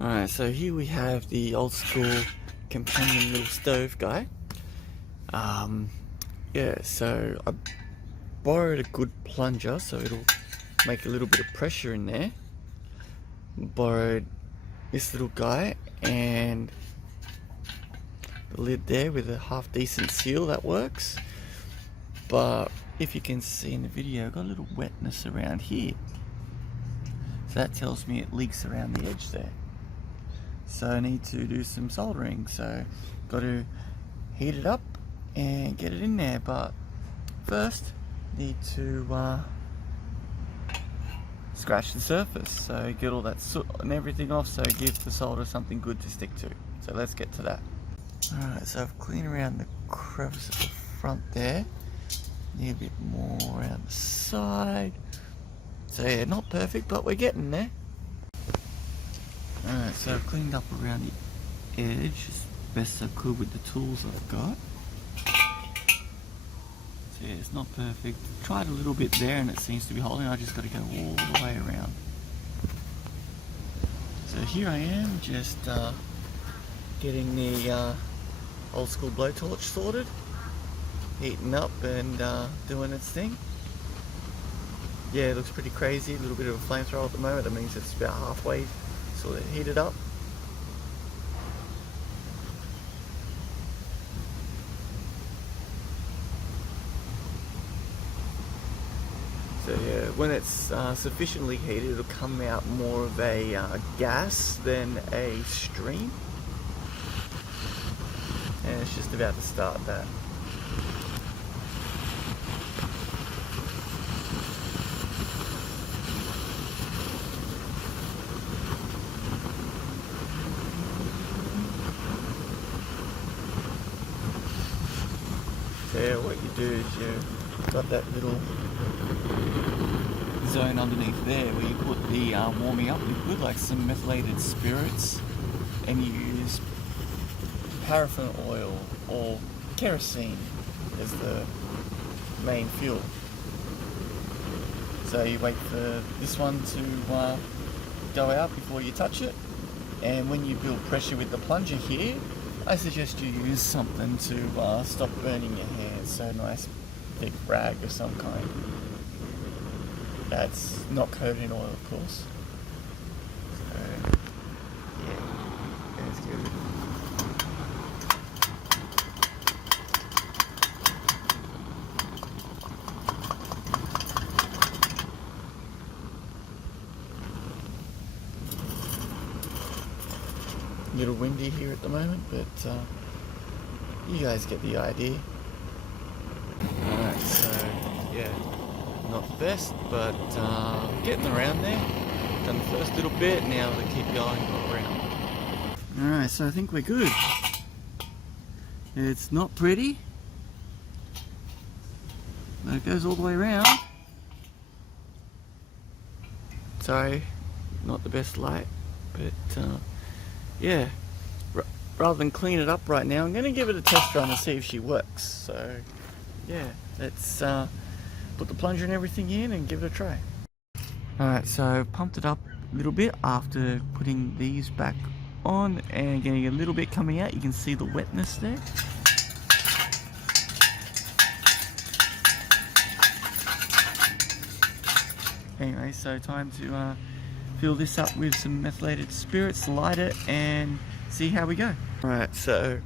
Alright, so here we have the old school companion little stove guy. Yeah, so I borrowed a good plunger so it'll make a little bit of pressure in there. Borrowed this little guy and the lid there with a half decent seal that works. But if you can see in the video, I've got a little wetness around here. So that tells me it leaks around the edge there. So I need to do some soldering. So got to heat it up and get it in there. But first, need to scratch the surface. So get all that soot and everything off. So give the solder something good to stick to. So let's get to that. Alright, so I've cleaned around the crevice at the front there. Need a bit more around the side. So yeah, not perfect, but we're getting there. Alright, so I've cleaned up around the edge as best I could with the tools I've got. So yeah, it's not perfect. Tried a little bit there and it seems to be holding. I just got to go all the way around. So here I am, just getting the old school blowtorch sorted. Heating up and doing its thing. Yeah, it looks pretty crazy. A little bit of a flamethrower at the moment. That means it's about halfway sort of heated up. So yeah, when it's sufficiently heated, it'll come out more of a gas than a stream. And it's just about to start that. So yeah, what you do is you've got that little zone underneath there where you put the warming up liquid, like some methylated spirits, and you use paraffin oil or kerosene as the main fuel. So you wait for this one to go out before you touch it, and when you build pressure with the plunger here, I suggest you use something to stop burning your hands. So a nice thick rag of some kind. That's not coated in oil, of course. So, yeah, that's good. A little windy here at the moment, but you guys get the idea. Alright, so yeah, not the best, but getting around there. Done the first little bit, now to keep going around. Alright, so I think we're good. It's not pretty, but it goes all the way around. Sorry, not the best light, but yeah, rather than clean it up right now, I'm going to give it a test run and see if she works. So yeah, let's put the plunger and everything in and give it a try. Alright, so I've pumped it up a little bit after putting these back on and getting a little bit coming out. You can see the wetness there. Anyway, so time to fill this up with some methylated spirits, light it, and see how we go. Alright, so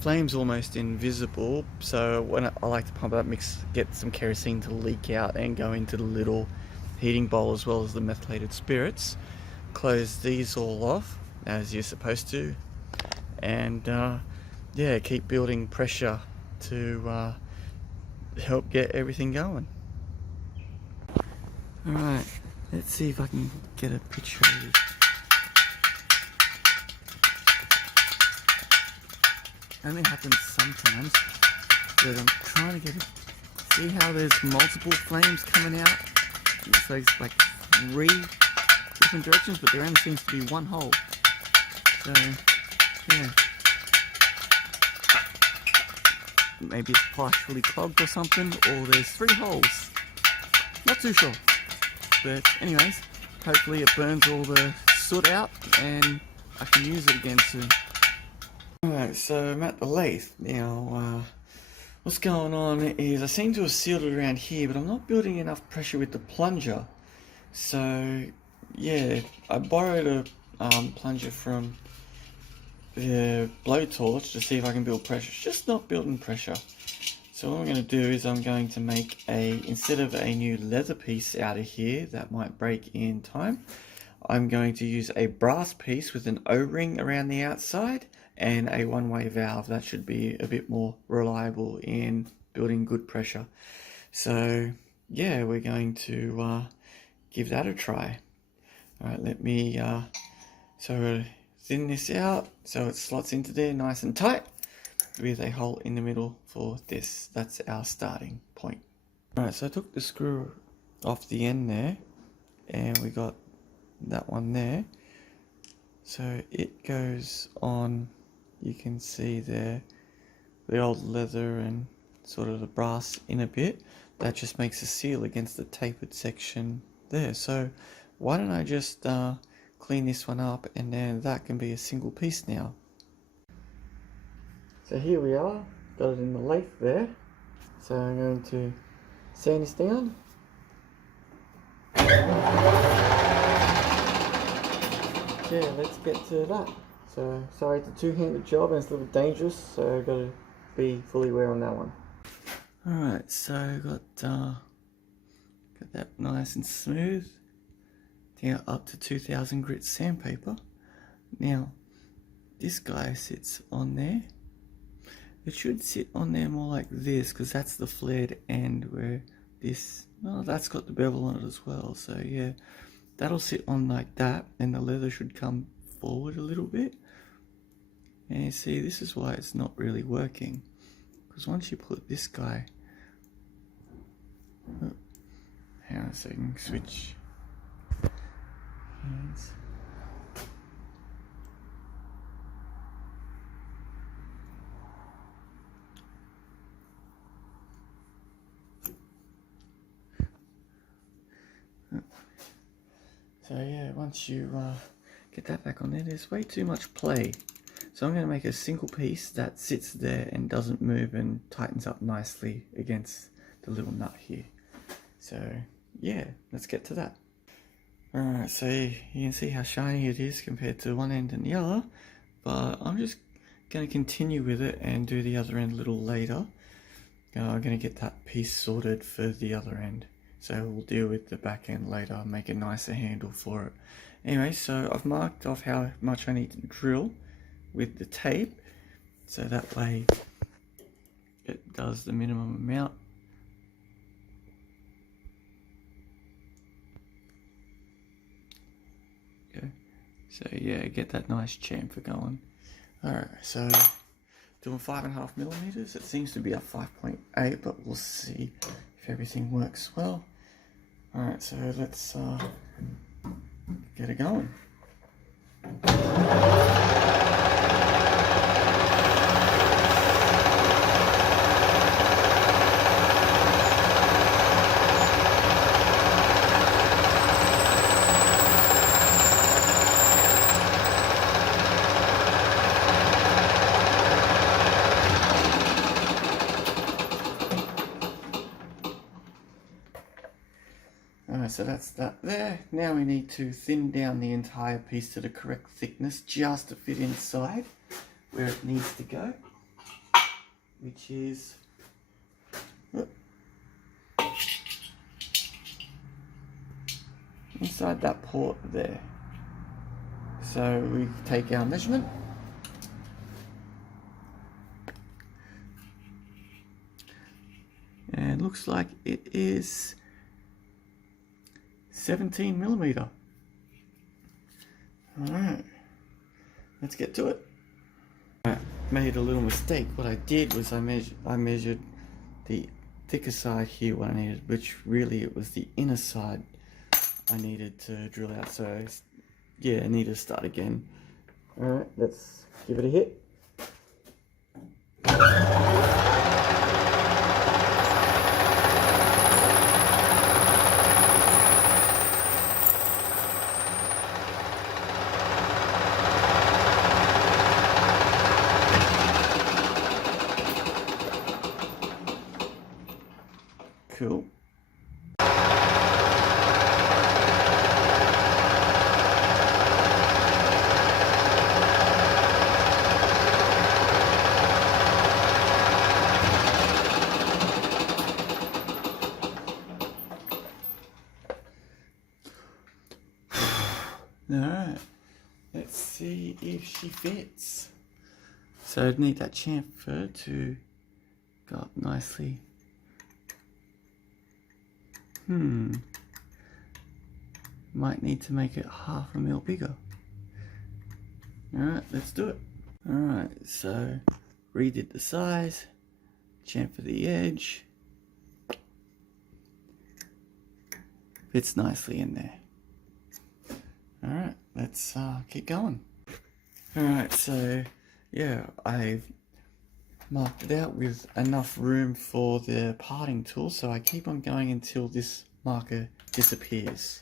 flame's almost invisible, so when I like to pump it up, get some kerosene to leak out and go into the little heating bowl as well as the methylated spirits. Close these all off as you're supposed to, and yeah, keep building pressure to help get everything going. Alright, let's see if I can get a picture of this. It only happens sometimes, but I'm trying to get it. See how there's multiple flames coming out? So it's like 3 different directions, but there only seems to be one hole. So, yeah. Maybe it's partially clogged or something, or there's 3 holes. Not too sure. But anyways, hopefully it burns all the soot out and I can use it again soon. Alright, so I'm at the lathe now. What's going on is I seem to have sealed it around here, but I'm not building enough pressure with the plunger. So yeah, I borrowed a plunger from the blowtorch to see if I can build pressure. It's just not building pressure. So what I'm going to do is I'm going to make instead of a new leather piece out of here that might break in time, I'm going to use a brass piece with an O-ring around the outside and a one-way valve. That should be a bit more reliable in building good pressure. So yeah, we're going to give that a try. Alright, let me thin this out so it slots into there nice and tight with a hole in the middle for this. That's our starting point. Alright, so I took the screw off the end there and we got that one there. So it goes on, you can see there the old leather and sort of the brass in a bit. That just makes a seal against the tapered section there. So why don't I just clean this one up, and then that can be a single piece now. So here we are, got it in the lathe there. So I'm going to sand this down. Yeah, let's get to that. So sorry, it's a two-handed job and it's a little dangerous, so I've got to be fully aware on that one. Alright, so got that nice and smooth. Now up to 2000 grit sandpaper. Now this guy sits on there. It should sit on there more like this, because that's the flared end where this, well, that's got the bevel on it as well. So yeah, that'll sit on like that, and the leather should come forward a little bit. And you see, this is why it's not really working, because once you put this guy, oh, hang on a second, switch hands. So yeah, once you get that back on there, there's way too much play. So I'm going to make a single piece that sits there and doesn't move and tightens up nicely against the little nut here. So yeah, let's get to that. Alright, so you can see how shiny it is compared to one end and the other, but I'm just going to continue with it and do the other end a little later. I'm going to get that piece sorted for the other end. So we'll deal with the back end later, make a nicer handle for it. Anyway, so I've marked off how much I need to drill with the tape, so that way it does the minimum amount. Okay. So yeah, get that nice chamfer going. Alright, so doing 5.5 millimeters. It seems to be a 5.8, but we'll see if everything works well. Alright, so let's get it going. So that's that there. Now we need to thin down the entire piece to the correct thickness just to fit inside where it needs to go, which is inside that port there. So we take our measurement. And it looks like it is 17 millimeter. Alright, let's get to it. I made a little mistake. What I did was I measured the thicker side here, what I needed, which really it was the inner side I needed to drill out. So yeah, I need to start again. Alright, let's give it a hit. difficult. Alright, let's see if she fits. So I'd need that chamfer to go up nicely. Might need to make it 1/2 mil bigger. Alright, let's do it. Alright, so redid the size, chamfer the edge. Fits nicely in there. Alright, let's keep going. Alright, so yeah, I've marked it out with enough room for the parting tool, so I keep on going until this marker disappears.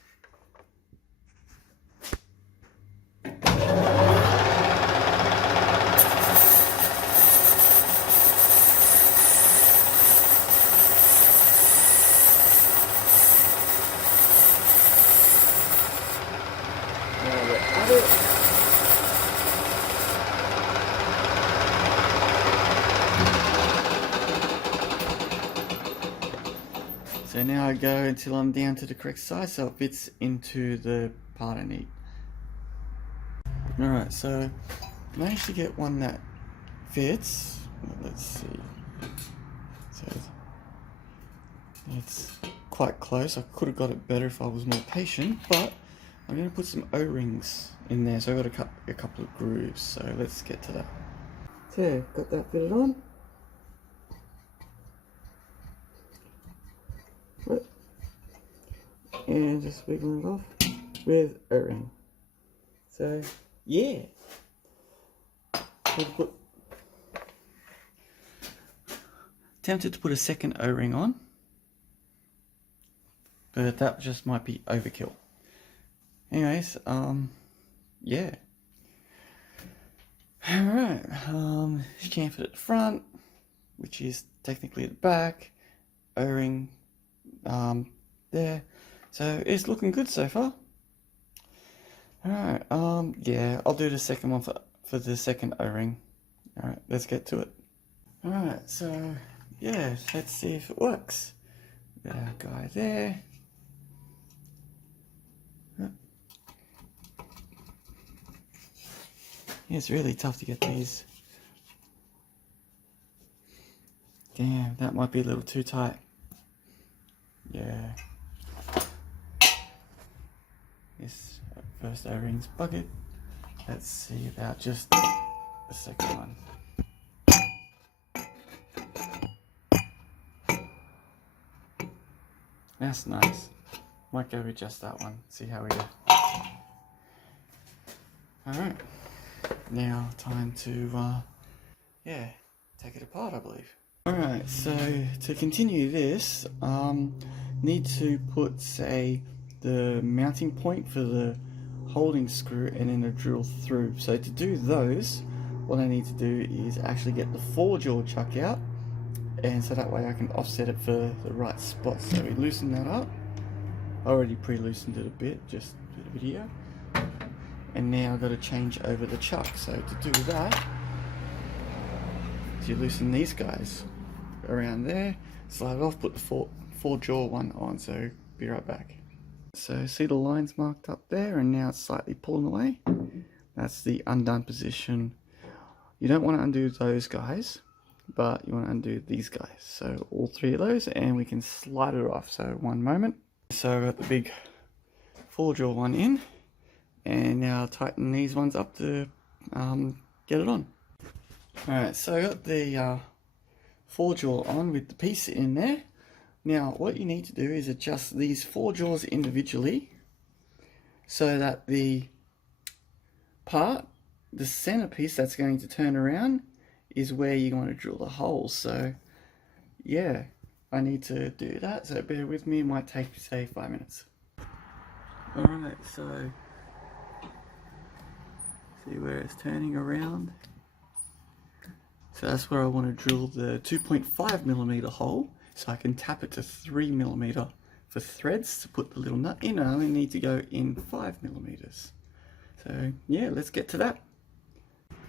So now I go until I'm down to the correct size so it fits into the part I need. Alright, so managed to get one that fits. Let's see. So it's quite close. I could have got it better if I was more patient, but I'm going to put some O-rings in there, so I've got to cut a couple of grooves, so let's get to that. So, got that fitted on. And just wiggle it off with O-ring. So, yeah. Tempted to put a second O-ring on, but that just might be overkill. Anyways, yeah. Alright, chamfer at the front, which is technically the back, O-ring, there. So it's looking good so far. Alright, yeah, I'll do the second one for the second O-ring. Alright, let's get to it. Alright, so, yeah, let's see if it works. That guy there. It's really tough to get these. Damn, that might be a little too tight. Yeah. This first O-ring's buggered. Let's see about just the second one. That's nice. Might go with just that one. See how we go. Alright. Now time to yeah, take it apart, I believe. Alright, so to continue this, need to put, say, the mounting point for the holding screw and then a drill through. So to do those, what I need to do is actually get the 4-jaw chuck out, and so that way I can offset it for the right spot. So we loosen that up. I already pre-loosened it a bit, just for the video. And now I've got to change over the chuck. So to do that, you loosen these guys around there, slide it off, put the 4-jaw one on. So be right back. So see the lines marked up there, and now it's slightly pulling away. That's the undone position. You don't want to undo those guys, but you want to undo these guys. So all 3 of those, and we can slide it off. So one moment. So I've got the big 4-jaw one in, and now tighten these ones up to get it on. Alright, so I got the 4-jaw on with the piece in there. Now what you need to do is adjust these 4 jaws individually so that the centerpiece that's going to turn around is where you want to drill the holes. So yeah, I need to do that, so bear with me. It might take, say, 5 minutes. Alright, so see where it's turning around. So that's where I want to drill the 2.5mm hole, so I can tap it to 3mm. For threads to put the little nut in, I only need to go in 5mm. So yeah, let's get to that.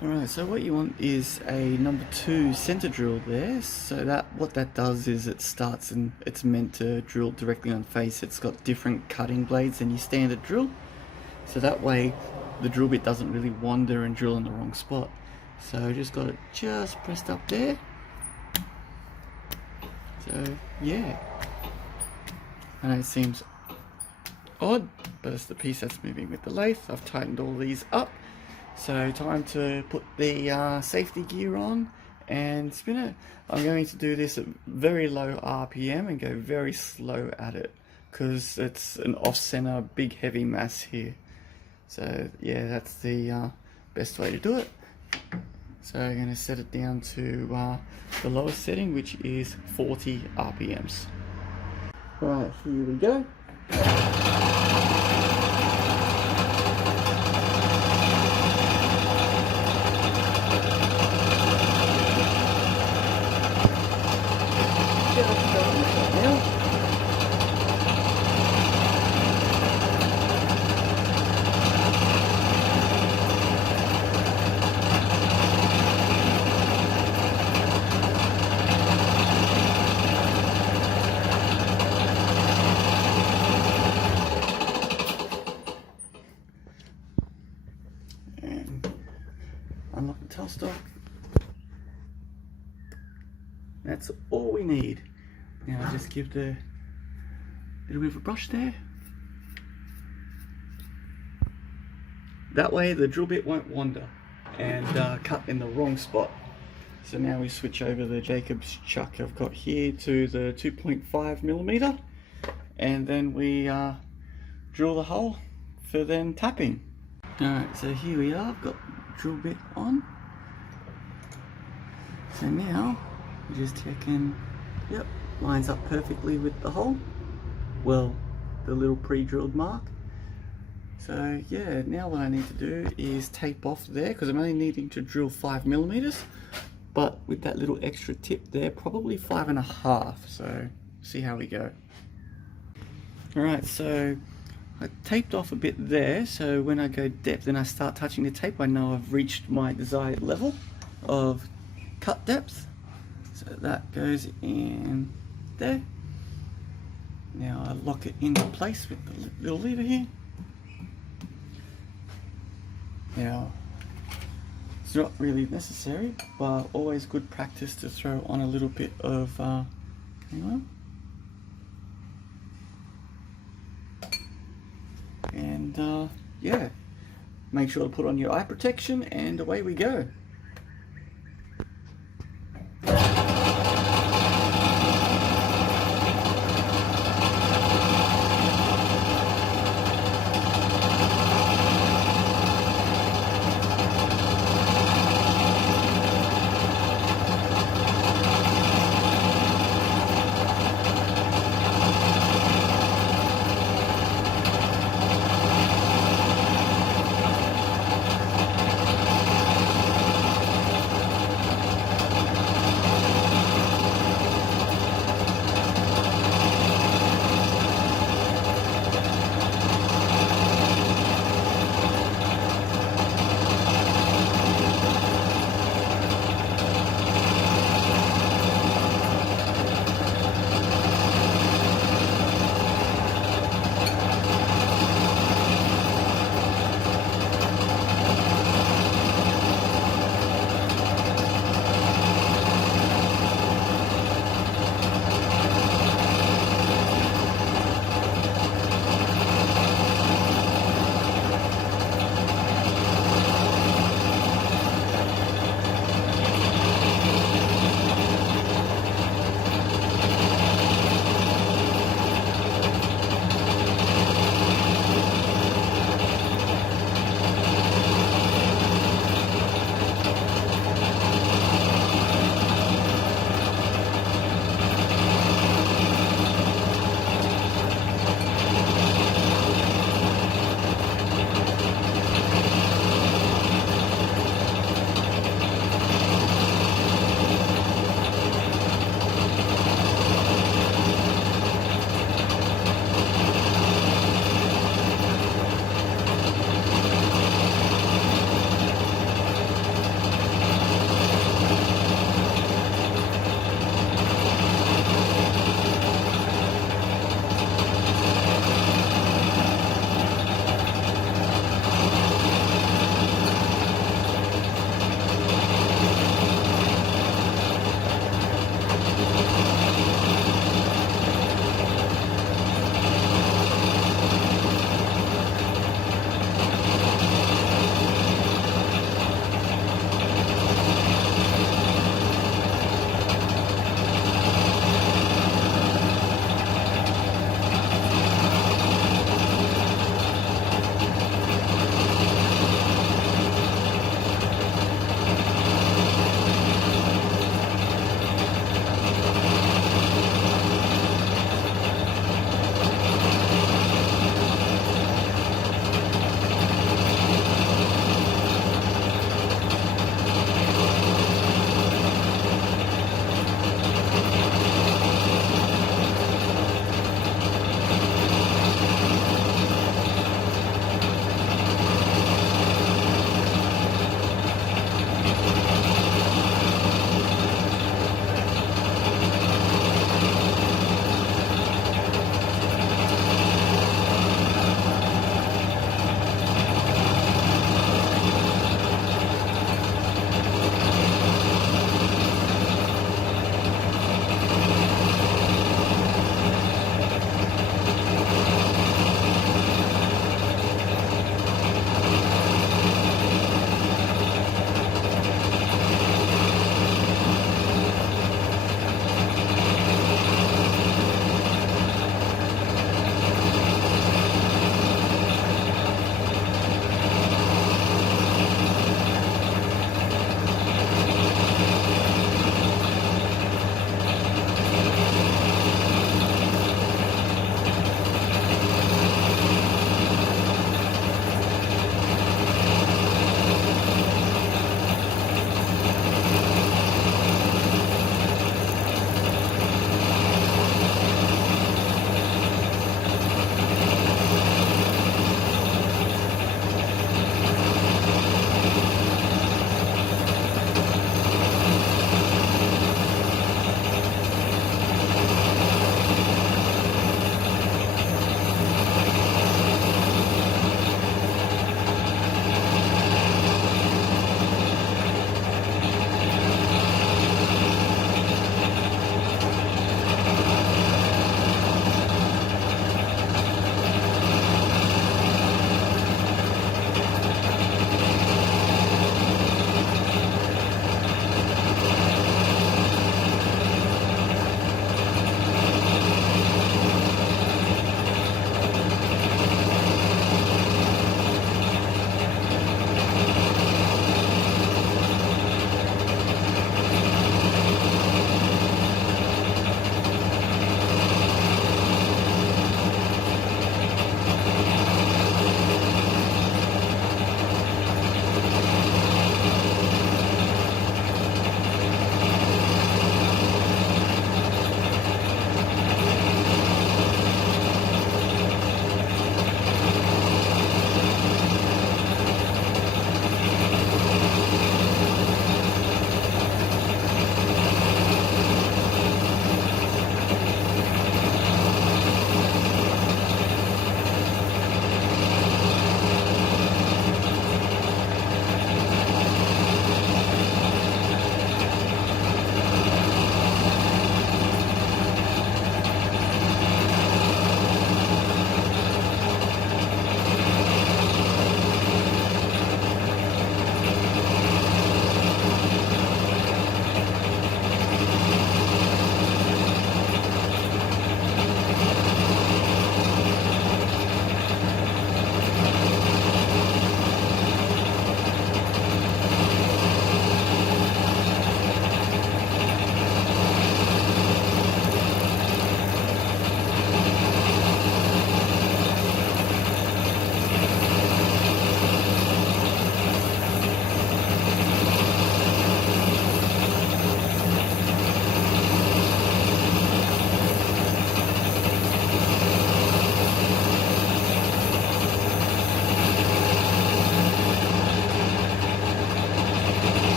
Alright, so what you want is a number 2 center drill there. So that what that does is it starts, and it's meant to drill directly on face. It's got different cutting blades than your standard drill, so that way the drill bit doesn't really wander and drill in the wrong spot. So just got it just pressed up there. So yeah, I know it seems odd, but it's the piece that's moving with the lathe. I've tightened all these up. So time to put the safety gear on and spin it. I'm going to do this at very low RPM and go very slow at it, because it's an off-center big heavy mass here. So yeah, that's the best way to do it. So I'm going to set it down to the lowest setting, which is 40 RPMs. Right, here we go. And unlock the tailstock. That's all we need. Now just give the little bit of a brush there. That way the drill bit won't wander and cut in the wrong spot. So now we switch over the Jacob's chuck I've got here to the 2.5mm, and then we drill the hole for then tapping. Alright, so here we are, I've got the drill bit on. So now we're just checking, yep, lines up perfectly with the hole. Well, the little pre-drilled mark. So yeah, now what I need to do is tape off there, because I'm only needing to drill 5mm, but with that little extra tip there, probably 5.5. So see how we go. Alright, so I taped off a bit there, so when I go depth and I start touching the tape, I know I've reached my desired level of cut depth. So that goes in there. Now I lock it into place with the little lever here. Now, it's not really necessary, but always good practice to throw on a little bit of, hang on. And yeah, make sure to put on your eye protection, and away we go.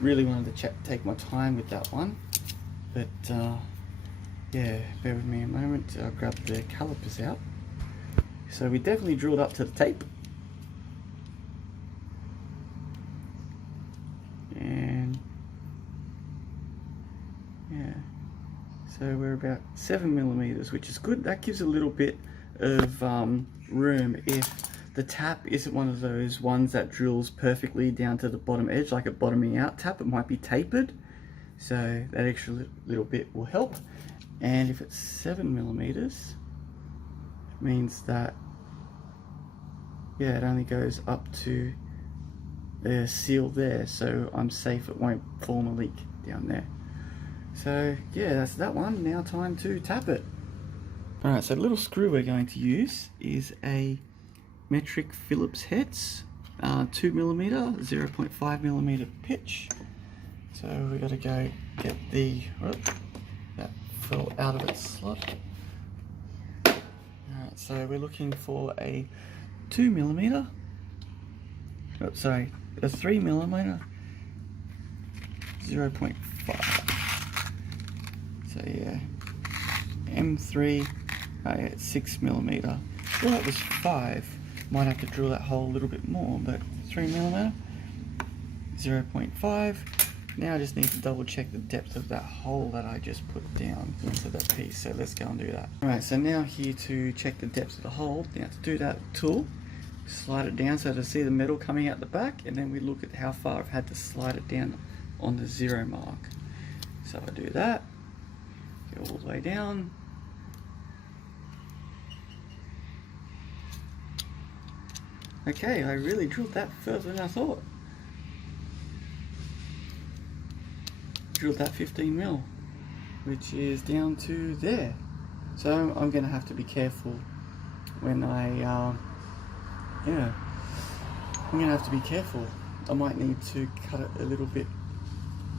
really wanted to take my time with that one, but yeah, bear with me a moment. I'll grab the calipers out. So we definitely drilled up to the tape, and yeah, so we're about 7mm, which is good. That gives a little bit of room if the tap isn't one of those ones that drills perfectly down to the bottom edge, like a bottoming out tap. It might be tapered, so that extra little bit will help. And if it's 7mm, it means that, yeah, it only goes up to the seal there, so I'm safe, it won't form a leak down there. So yeah, that's that one. Now time to tap it. Alright, so the little screw we're going to use is a metric Phillips heads, 2mm, 0.5mm pitch. So we got to go get the, that fell out of its slot. Alright, so we're looking for a 2mm, a 3mm, 0.5. So yeah, M3, 6mm. Well, that was 5. Might have to drill that hole a little bit more, but 3mm, 0.5. Now I just need to double check the depth of that hole that I just put down into that piece. So let's go and do that. Alright, so now here to check the depth of the hole. Now to do that, tool, slide it down so to see the metal coming out the back, and then we look at how far I've had to slide it down on the 0 mark. So I do that, go all the way down. Okay, I really drilled that further than I thought. Drilled that 15mm, which is down to there. So I'm going to have to be careful when I'm going to have to be careful. I might need to cut it a little bit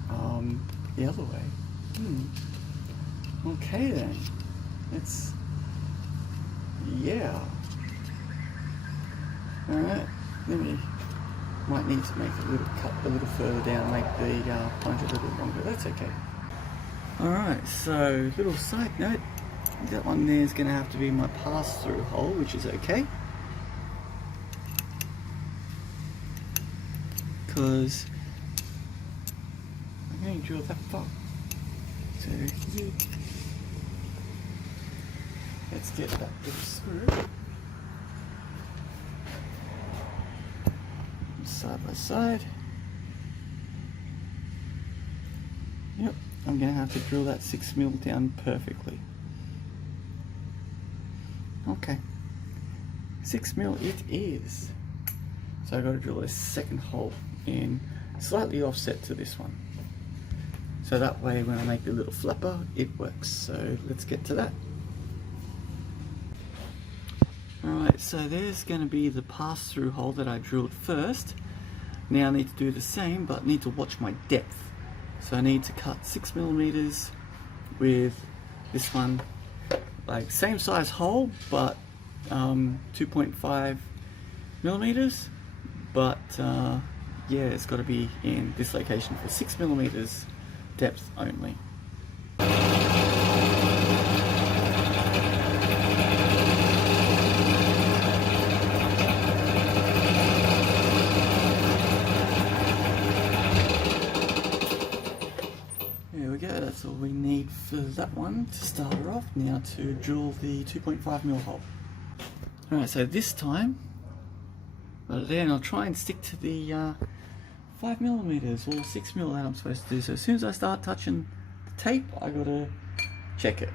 the other way. Okay then, let's, yeah. Alright, might need to make a little cut a little further down, make the plunge a little bit longer. That's okay. Alright, so little side note, that one there is going to have to be my pass-through hole, which is okay, because I'm going to drill that far. So let's get that little screw. Side by side. Yep, I'm going to have to drill that 6mm down perfectly. Okay, 6mm it is. So I've got to drill a second hole in slightly offset to this one. So that way when I make the little flapper, it works. So let's get to that. Alright, so there's going to be the pass-through hole that I drilled first. Now I need to do the same, but need to watch my depth. So I need to cut 6mm with this one, like same size hole, but 2.5mm. But yeah, it's got to be in this location for 6mm depth only. That's all we need for that one to start her off. Now to drill the 2.5mm hole. Alright, so this time, then I'll try and stick to the 5mm or 6mm that I'm supposed to do. So as soon as I start touching the tape, I gotta check it.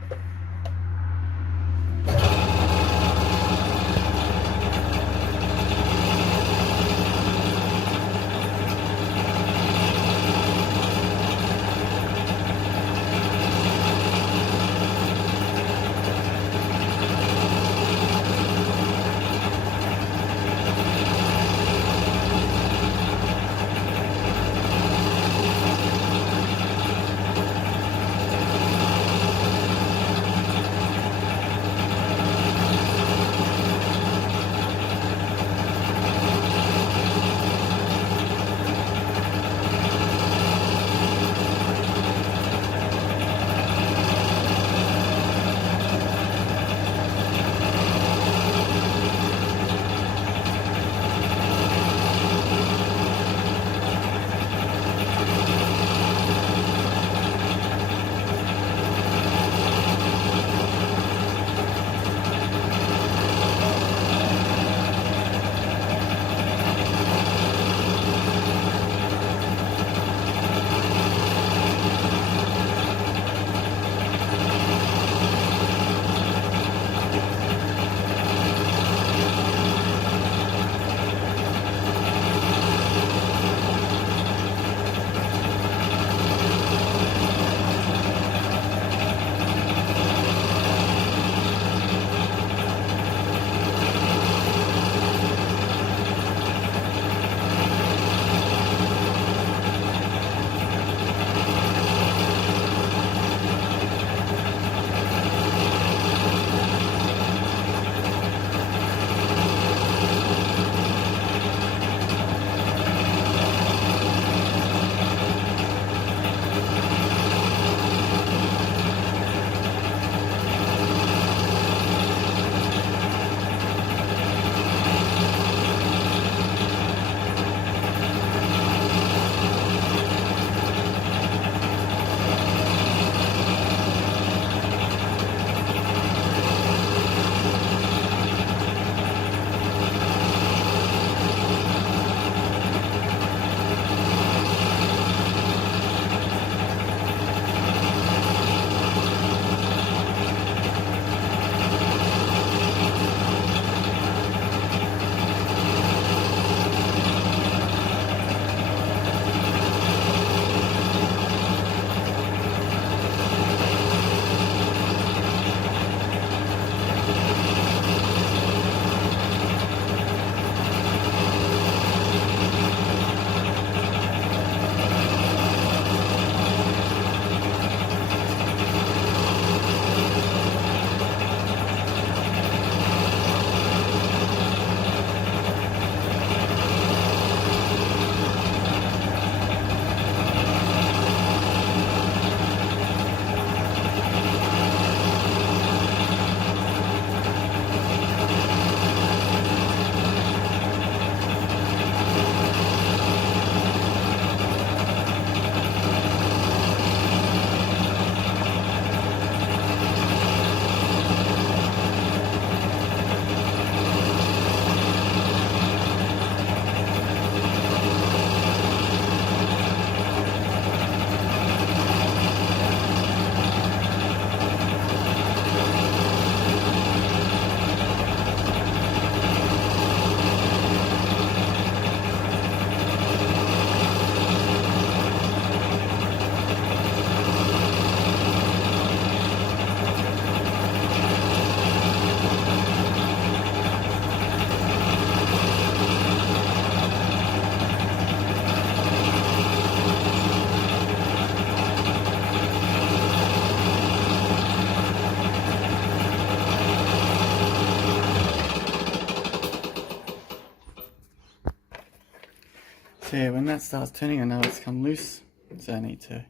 So yeah, when that starts turning, I know it's come loose, so I need to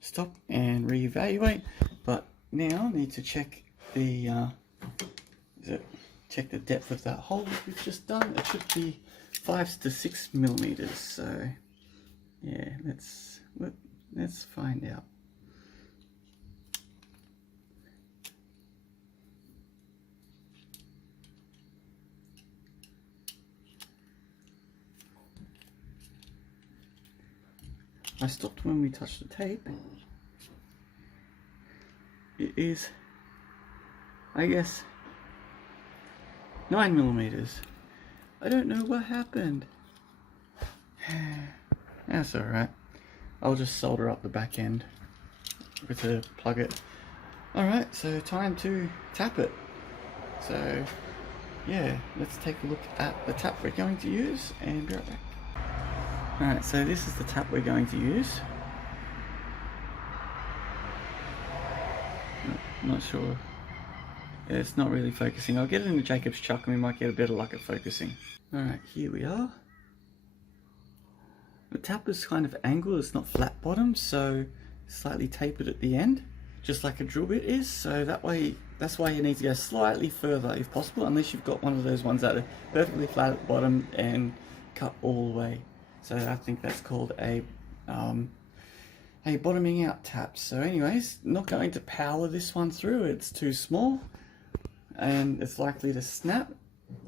stop and reevaluate. But now I need to check the check the depth of that hole that we've just done. It should be 5 to 6 millimeters. So yeah, let's find out. I stopped when we touched the tape. It is, I guess, 9 millimeters. I don't know what happened. That's alright. I'll just solder up the back end with a plug it. Alright, so time to tap it. So yeah, let's take a look at the tap we're going to use and be right back. Alright, so this is the tap we're going to use. Not sure. Yeah, it's not really focusing. I'll get it in the Jacob's chuck and we might get a better luck at focusing. Alright, here we are. The tap is kind of angled, it's not flat bottom, so slightly tapered at the end, just like a drill bit is. So that way, that's why you need to go slightly further if possible, unless you've got one of those ones that are perfectly flat at the bottom and cut all the way. So I think that's called a bottoming out tap. So anyways, not going to power this one through, it's too small and it's likely to snap.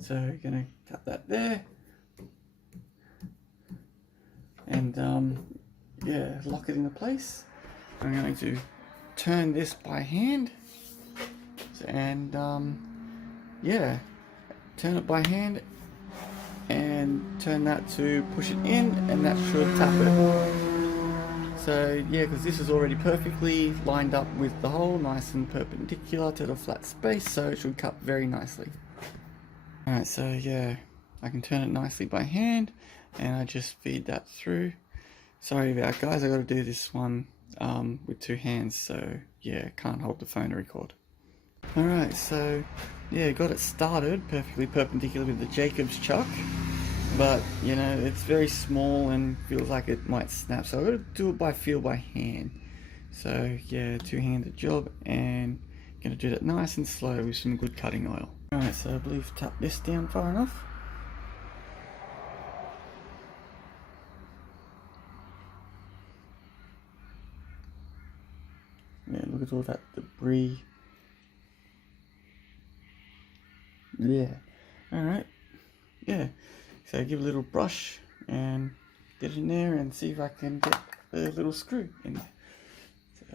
So we're going to cut that there and yeah, lock it into place. I'm going to turn this by hand and yeah, turn it by hand and turn that to push it in, and that should tap it. So yeah, because this is already perfectly lined up with the hole, nice and perpendicular to the flat space, so it should cut very nicely. Alright, so yeah, I can turn it nicely by hand and I just feed that through. Sorry about guys, I got to do this one with two hands, so yeah, can't hold the phone to record. Alright, so yeah, got it started perfectly perpendicular with the Jacob's chuck, but you know, it's very small and feels like it might snap, so I've got to do it by feel by hand. So yeah, two-handed job, and gonna do that nice and slow with some good cutting oil. Alright, so I believe tap this down far enough. Yeah, look at all that debris. Yeah, alright, yeah, so give a little brush and get in there and see if I can get the little screw in there. So,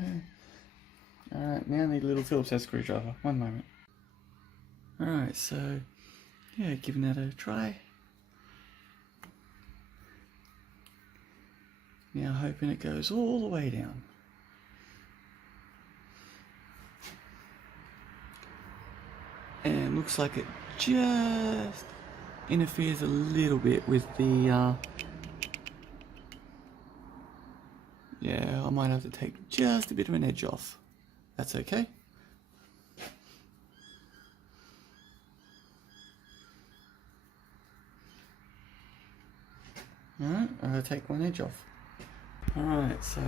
okay. Alright, now I need a little Phillips head screwdriver. One moment. Alright, so yeah, giving that a try. Now hoping it goes all the way down. And looks like it just interferes a little bit with the yeah, I might have to take just a bit of an edge off. That's okay. Alright, I'm going to take one edge off. Alright, so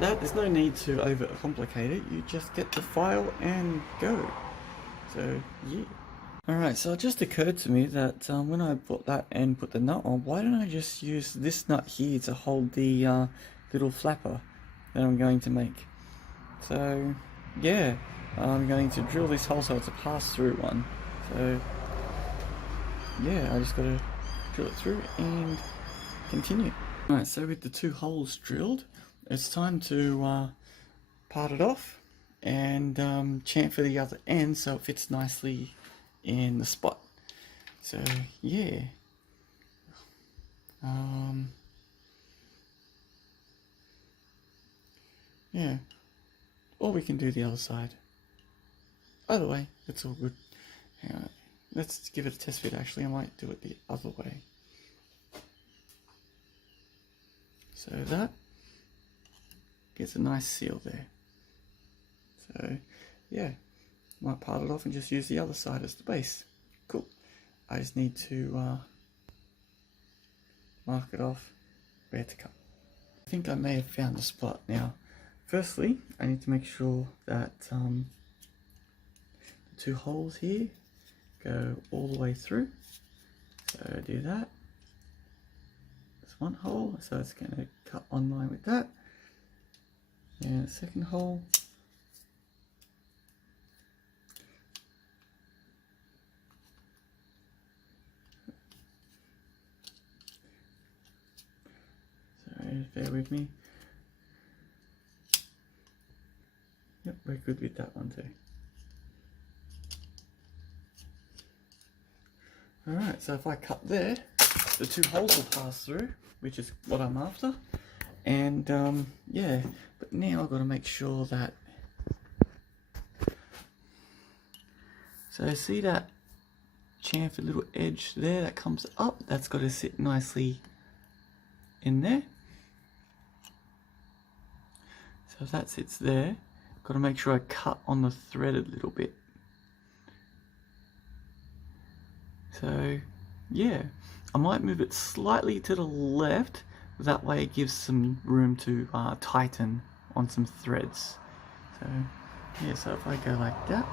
there's no need to over complicate it, you just get the file and go. So yeah. Alright, so it just occurred to me that when I bought that and put the nut on, why don't I just use this nut here to hold the little flapper that I'm going to make. So yeah, I'm going to drill this hole so it's a pass-through one. So yeah, I just got to drill it through and continue. Alright, so with the two holes drilled, it's time to part it off and chamfer the other end so it fits nicely in the spot. So yeah, yeah, or we can do the other side. Either way, it's all good. Hang on. Let's give it a test fit. Actually, I might do it the other way. So that gets a nice seal there. So yeah, might part it off and just use the other side as the base. Cool. I just need to mark it off where to cut. I think I may have found the spot now. Firstly, I need to make sure that the two holes here go all the way through. So do that. There's one hole, so it's going to cut on line with that. And the second hole. So bear with me. Yep, we're good with that one too. Alright, so if I cut there, the two holes will pass through, which is what I'm after. And yeah, but now I've got to make sure that, so see that chamfered little edge there that comes up, that's got to sit nicely in there. So if that sits there, got to make sure I cut on the thread a little bit. So yeah, I might move it slightly to the left, that way it gives some room to tighten on some threads. So yeah, so if I go like that,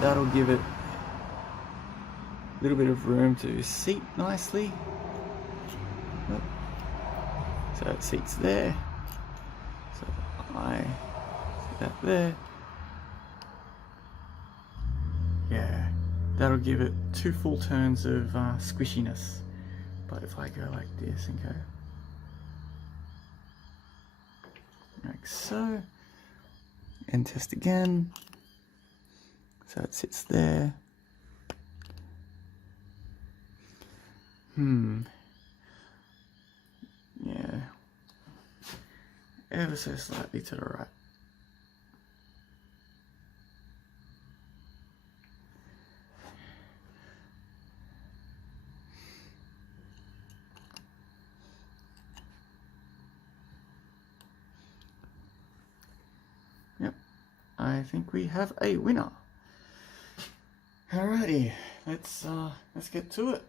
that'll give it a little bit of room to seat nicely. So it seats there, so I set that there. Yeah, that'll give it 2 full turns of squishiness. But if I go like this and go like so, and test again, so it sits there. Yeah, ever so slightly to the right. Yep, I think we have a winner. Alrighty, let's get to it.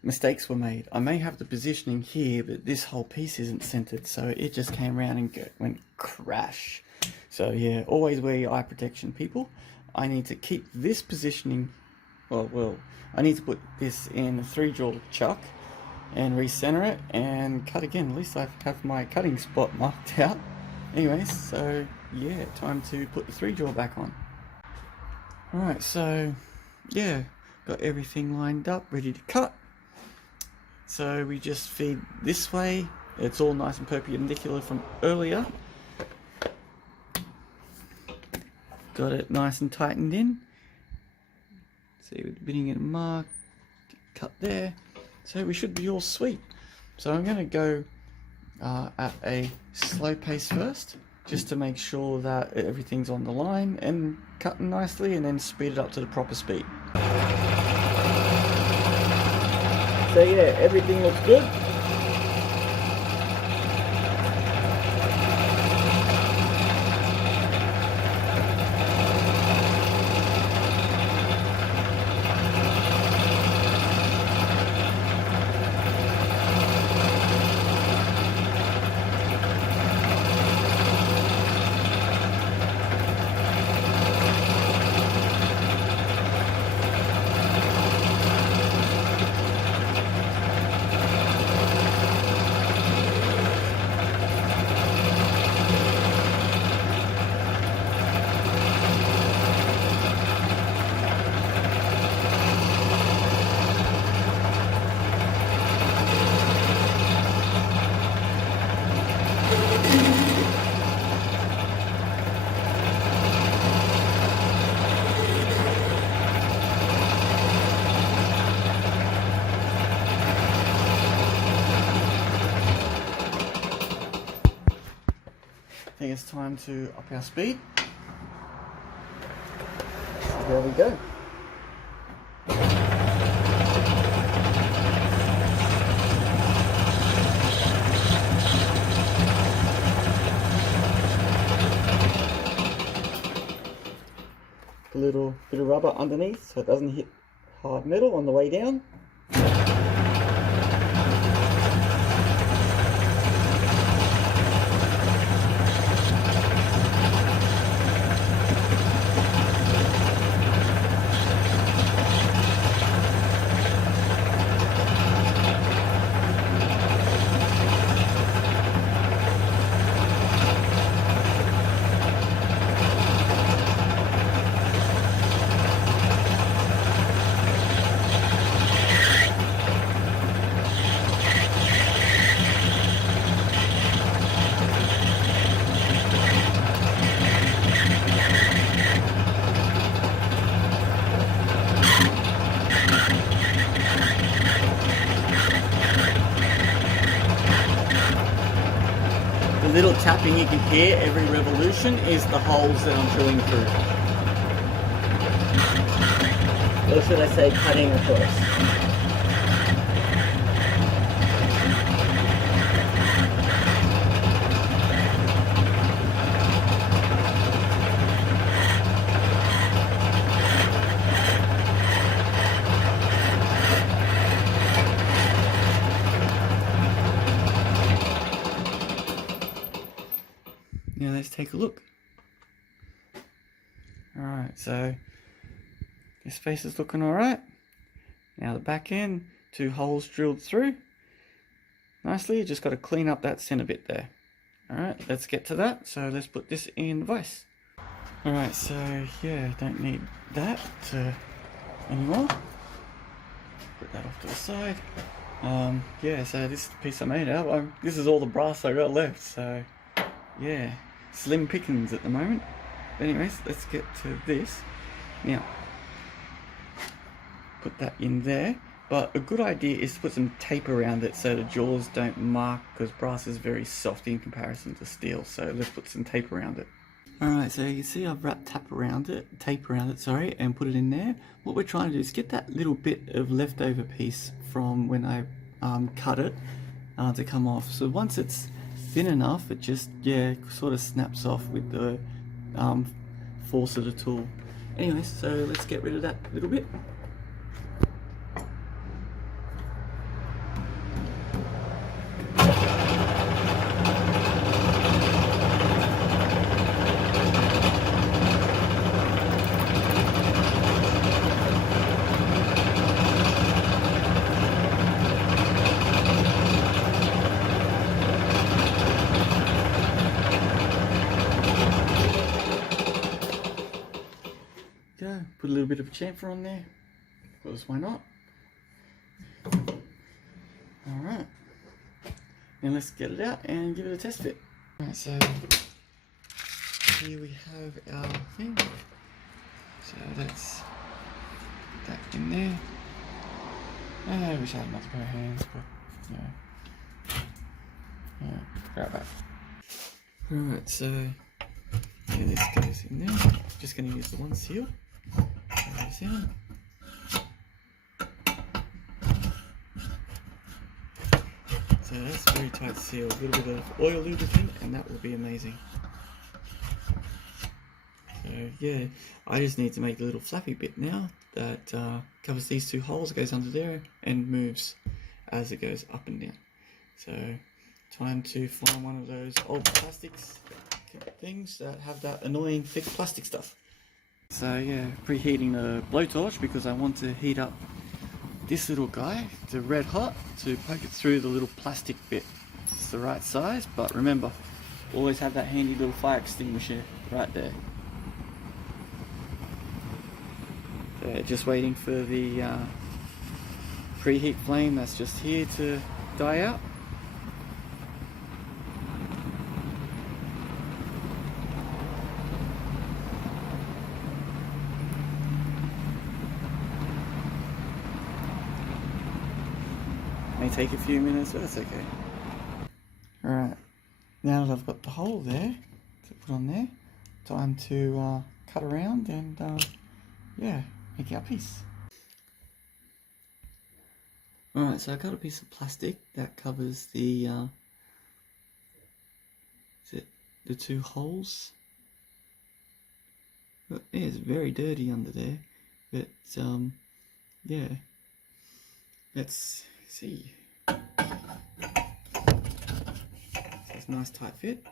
Mistakes were made. I may have the positioning here, but this whole piece isn't centered, so it just came around and went crash. So yeah, always wear your eye protection, people. I need to keep this positioning, well, I need to put this in a 3-jaw chuck and recenter it and cut again. At least I have my cutting spot marked out. Anyways, so yeah, time to put the 3-jaw back on. Alright, so yeah, got everything lined up, ready to cut. So we just feed this way, it's all nice and perpendicular from earlier. Got it nice and tightened in. See, with the beginning and mark, cut there. So we should be all sweet. So I'm going to go at a slow pace first, just to make sure that everything's on the line and cutting nicely, and then speed it up to the proper speed. So yeah, everything looks good. I think it's time to up our speed. So there we go. a little bit of rubber underneath so it doesn't hit hard metal on the way down. The little tapping you can hear every revolution is the holes that I'm drilling through. Or should I say cutting across. Now let's take a look. Alright, so this face is looking alright. Now the back end, 2 holes drilled through. Nicely, you just got to clean up that center bit there. Alright, let's get to that. So let's put this in the vise. Alright, so yeah, don't need that anymore. Put that off to the side. Yeah, so this piece I made out, this is all the brass I got left, so yeah, slim pickings at the moment. But anyways, let's get to this. Now, put that in there, but a good idea is to put some tape around it so the jaws don't mark, because brass is very soft in comparison to steel, so let's put some tape around it. Alright, so you can see I've wrapped tape around it, and put it in there. What we're trying to do is get that little bit of leftover piece from when I cut it to come off. So once it's thin enough, it just, yeah, sort of snaps off with the force of the tool. Anyways, so let's get rid of that little bit. Go, put a little bit of a chamfer on there, because why not? Alright, now let's get it out and give it a test fit. Alright, so here we have our thing. So let's put that in there. I wish I had another pair of hands, but yeah. Grab that. Alright, so yeah, this goes in there. Just going to use the one seal. In. So that's a very tight seal, a little bit of oil lubricant and that will be amazing. So yeah, I just need to make a little flappy bit now that covers these 2 holes, goes under there and moves as it goes up and down. So time to find one of those old plastics things that have that annoying thick plastic stuff. So yeah, preheating the blowtorch because I want to heat up this little guy to red hot to poke it through the little plastic bit. It's the right size, but remember, always have that handy little fire extinguisher right there. So just waiting for the preheat flame that's just here to die out. May take a few minutes, but that's okay. Alright, now that I've got the hole there to put on there, time to cut around and yeah, make our piece. Alright, so I got a piece of plastic that covers the the 2 holes But yeah, it's very dirty under there. But yeah, let's see. So it's a nice tight fit.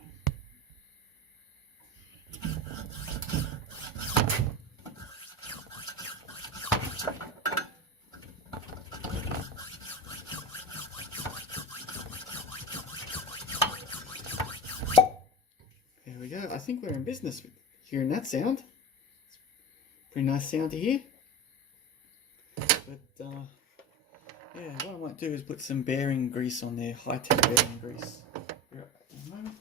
There we go. I think we're in business with hearing that sound. Pretty nice sound to hear. But yeah, what I might do is put some bearing grease on there, high-tech bearing grease. Be right back in a moment.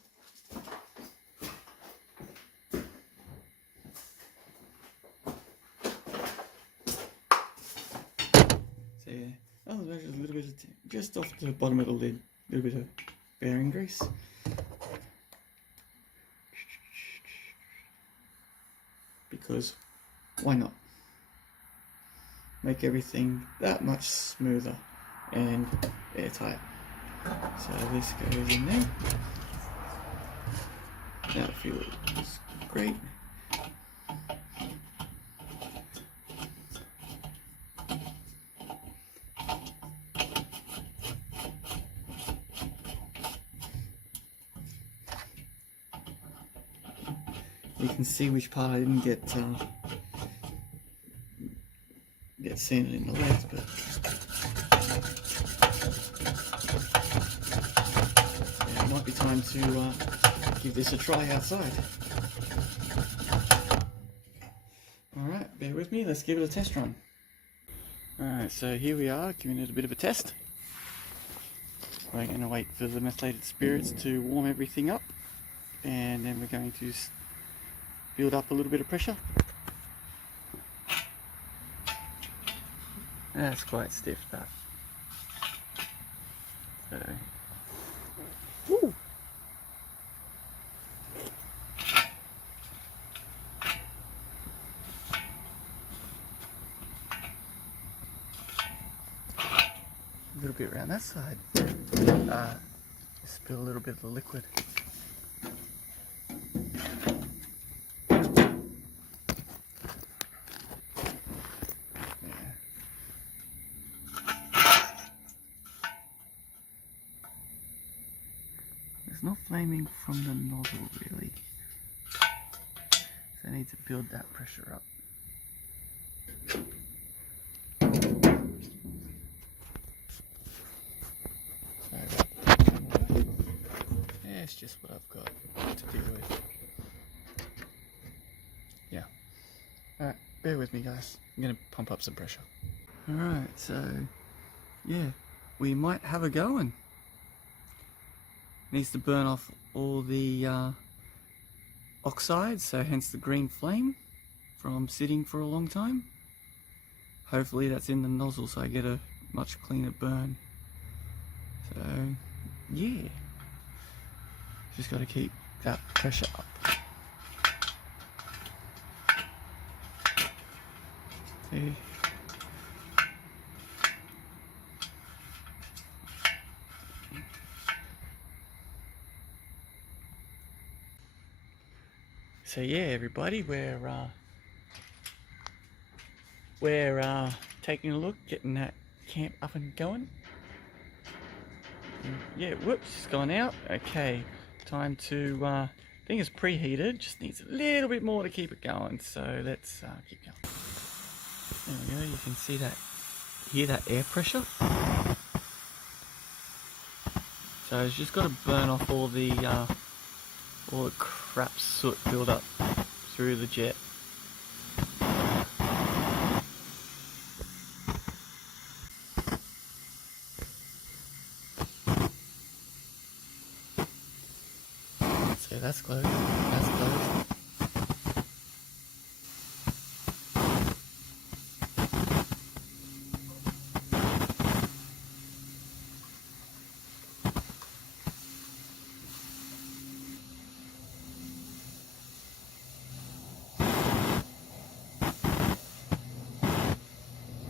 So yeah, oh, there's a little bit of just off the bottom of the lid, a little bit of bearing grease. Because why not? Make everything that much smoother and airtight. So this goes in there. That feels great. You can see which part I didn't get sanded in the legs, but yeah, it might be time to give this a try outside. Alright, bear with me, let's give it a test run. Alright, so here we are, giving it a bit of a test. We're going to wait for the methylated spirits to warm everything up, and then we're going to build up a little bit of pressure. That's quite stiff, that. So, woo. A little bit around that side. Just spill a little bit of the liquid. It's not flaming from the nozzle really, so I need to build that pressure up. Yeah, it's just what I've got to deal with. Yeah. Alright, bear with me guys. I'm going to pump up some pressure. Alright, so yeah, we might have a go and needs to burn off all the oxides, so hence the green flame from sitting for a long time. Hopefully that's in the nozzle so I get a much cleaner burn. So yeah, just got to keep that pressure up. See? So yeah, everybody, we're taking a look, getting that camp up and going. And yeah, whoops, it's gone out. Okay, time to. I think it's preheated. Just needs a little bit more to keep it going. So let's keep going. There we go. You can see that. Hear that air pressure? So it's just got to burn off all the crap soot build up through the jet. So that's closed. That's closed.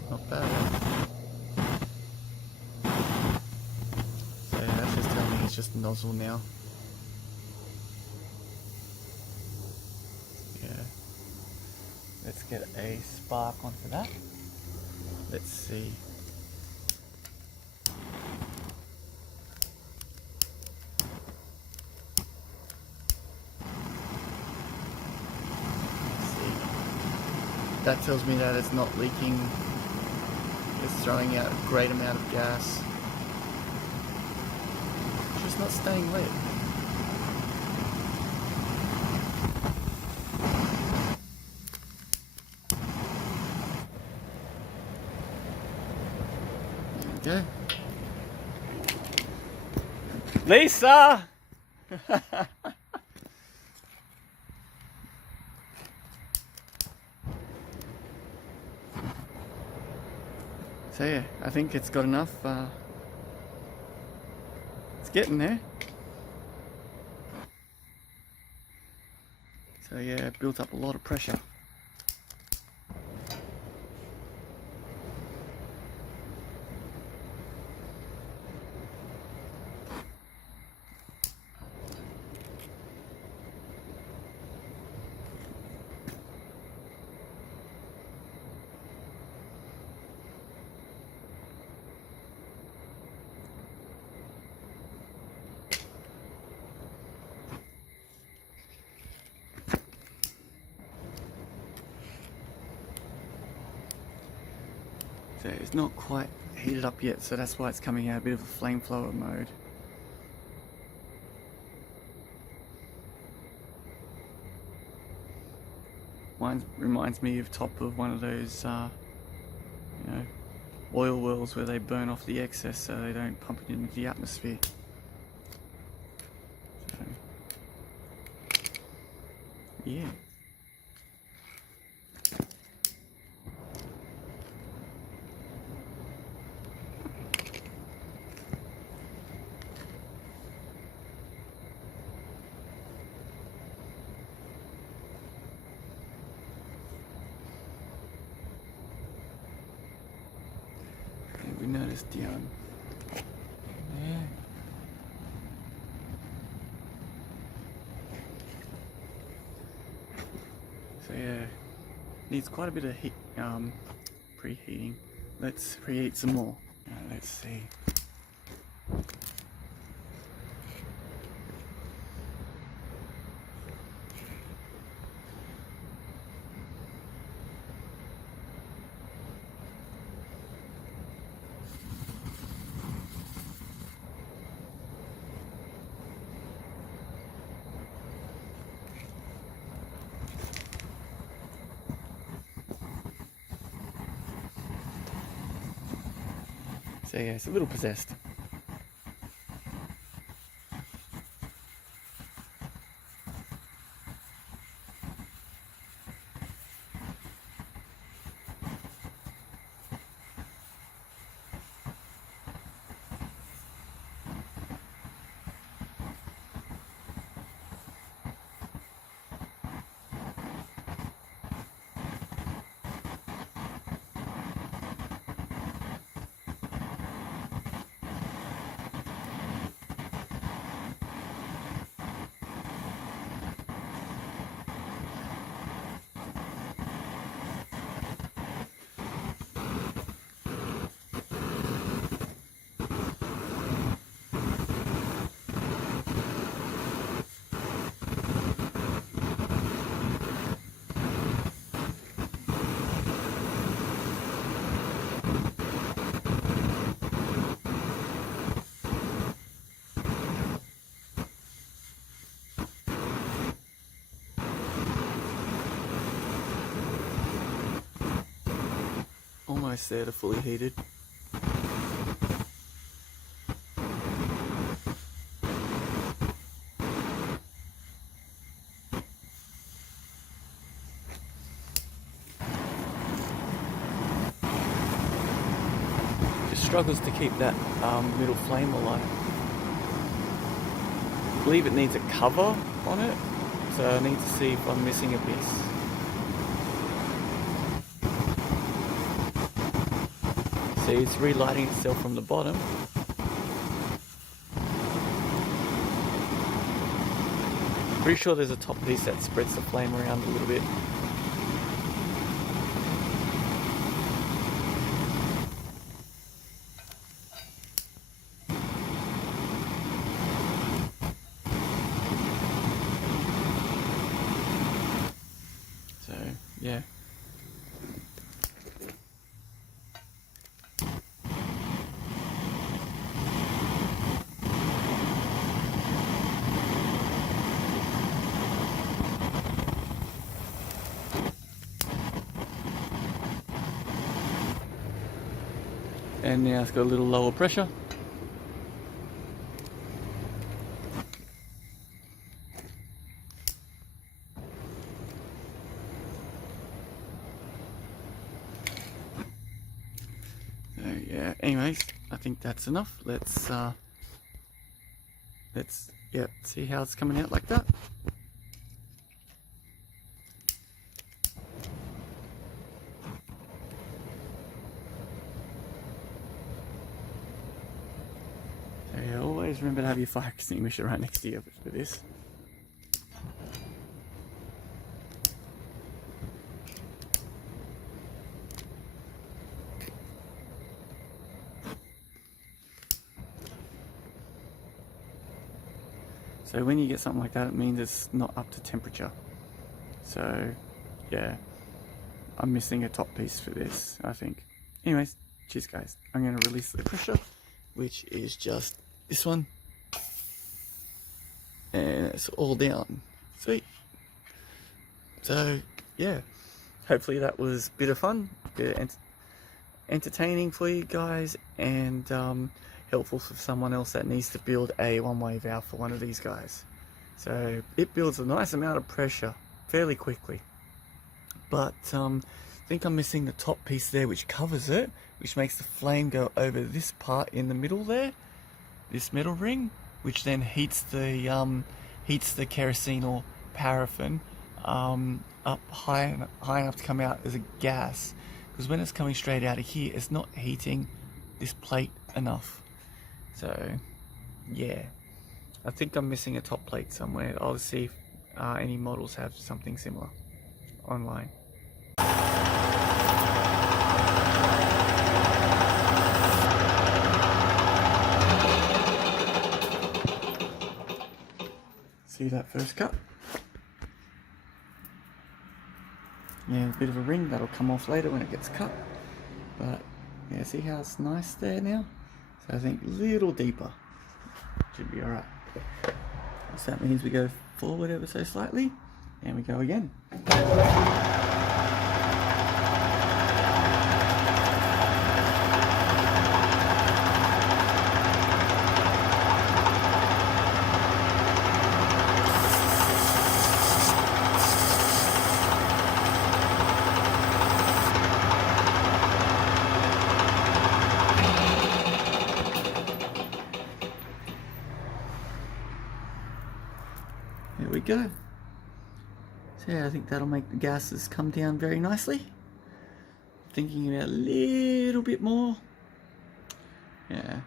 Not bad. So that's just telling me it's just nozzle now. Yeah. Let's get a spark onto that. Let's see. That tells me that it's not leaking. It's throwing out a great amount of gas. It's just not staying lit. There we go. Lisa! So yeah, I think it's got enough. It's getting there. So yeah, it built up a lot of pressure. So it's not quite heated up yet, so that's why it's coming out a bit of a flame thrower mode. Mine reminds me of top of one of those, you know, oil wells where they burn off the excess so they don't pump it into the atmosphere. So, yeah. We noticed down there. So yeah, needs quite a bit of heat, preheating. Let's preheat some more. Let's see. So yeah, it's a little possessed. Almost there to fully heated. Just struggles to keep that middle flame alight. I believe it needs a cover on it, so I need to see if I'm missing a piece. See, it's relighting itself from the bottom. Pretty sure there's a top piece that spreads the flame around a little bit. yeah. And now it's got a little lower pressure. So yeah, anyways, I think that's enough. Let's see how it's coming out like that. So yeah, always remember to have your fire extinguisher right next to you for this. So when you get something like that, it means it's not up to temperature. So yeah, I'm missing a top piece for this, I think. Anyways, cheers guys. I'm going to release the pressure, which is just this one. And it's all down. Sweet. So yeah, hopefully that was a bit of fun, entertaining for you guys, and helpful for someone else that needs to build a one-way valve for one of these guys. So it builds a nice amount of pressure fairly quickly, but I think I'm missing the top piece there which covers it, which makes the flame go over this part in the middle there, this metal ring, which then heats the kerosene or paraffin up high enough to come out as a gas, because when it's coming straight out of here, it's not heating this plate enough. So yeah, I think I'm missing a top plate somewhere. I'll see if any models have something similar online. See that first cut? Yeah, a bit of a ring that'll come off later when it gets cut, but yeah, see how it's nice there now? So I think a little deeper should be alright. So that means we go forward ever so slightly, and we go again. There we go. So yeah, I think that'll make the gases come down very nicely. Thinking about a little bit more. Yeah.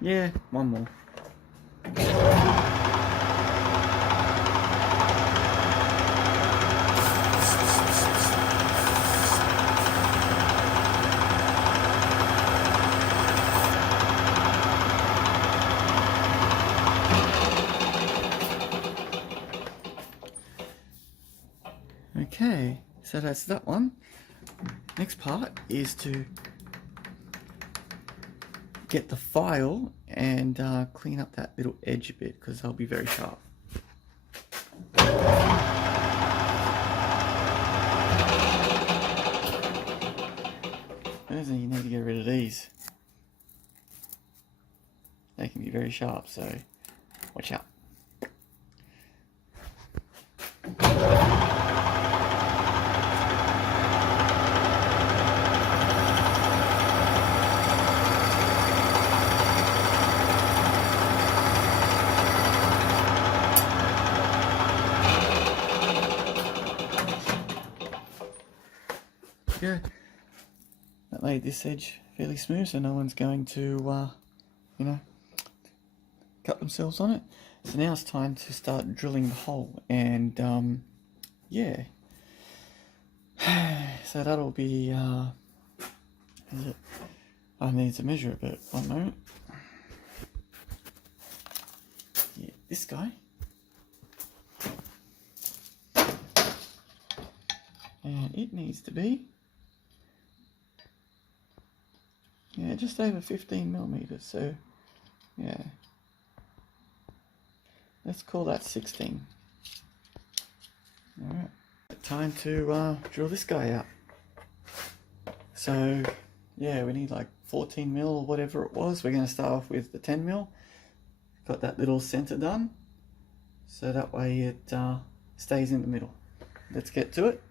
Yeah, one more. Okay, so that's that one. Next part is to get the file and clean up that little edge a bit, because they'll be very sharp. First thing, you need to get rid of these. They can be very sharp, so watch out. Yeah, that made this edge fairly smooth, so no one's going to, you know, cut themselves on it. So now it's time to start drilling the hole, and yeah. So that'll be, is it? I need to measure it, but one moment. Yeah, this guy. And it needs to be, yeah, just over 15 millimeters. So yeah, let's call that 16. All right, time to drill this guy out. So yeah, we need like 14 mil or whatever it was. We're going to start off with the 10 mil. Got that little center done, so that way it stays in the middle. Let's get to it.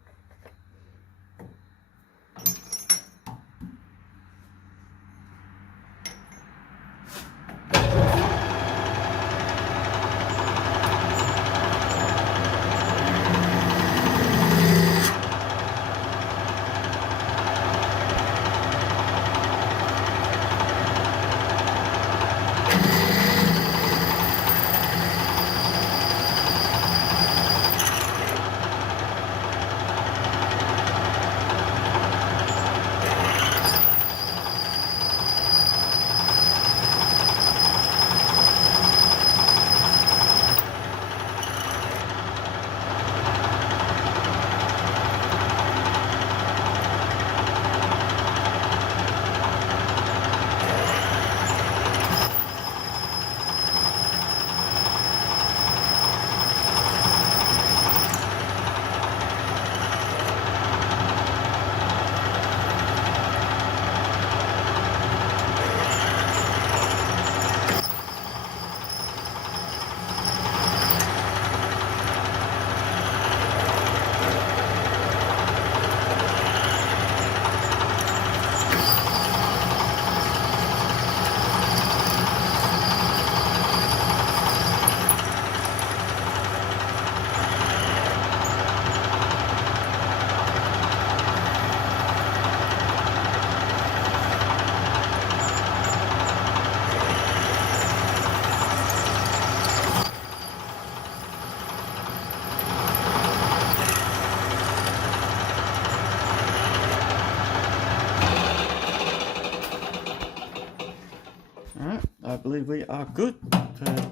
Alright, I believe we are good for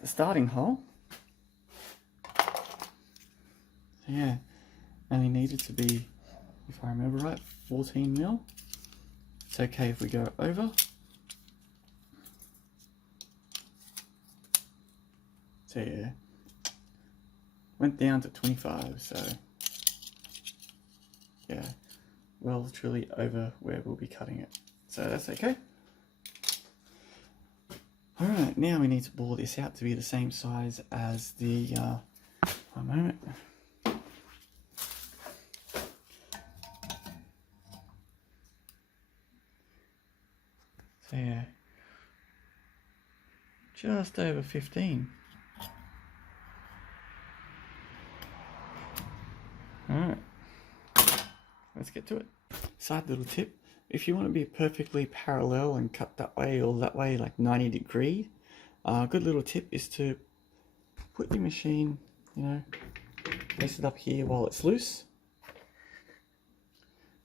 the starting hole. Yeah, only needed to be, if I remember right, 14 mil. It's okay if we go over. So yeah, went down to 25, so yeah, well truly over where we'll be cutting it. So that's okay. Alright, now we need to bore this out to be the same size as the, one moment. So yeah, just over 15. Alright, let's get to it. Side little tip. If you want to be perfectly parallel and cut that way or that way, like 90 degree, a good little tip is to put your machine, you know, face it up here while it's loose.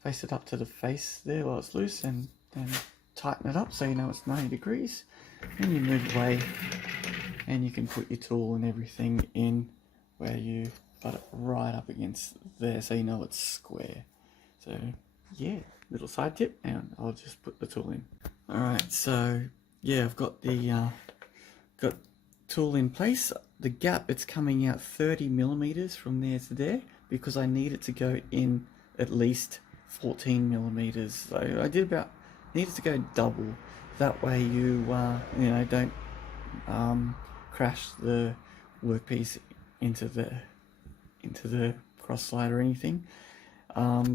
Face it up to the face there while it's loose, and then tighten it up so you know it's 90 degrees. And you move away and you can put your tool and everything in where you got it right up against there so you know it's square. So yeah, little side tip, and I'll just put the tool in. Alright, so yeah, I've got the tool in place. The gap, it's coming out 30 millimeters from there to there because I need it to go in at least 14 millimeters. So I needed to go double. That way you you know, don't crash the workpiece into the cross slide or anything.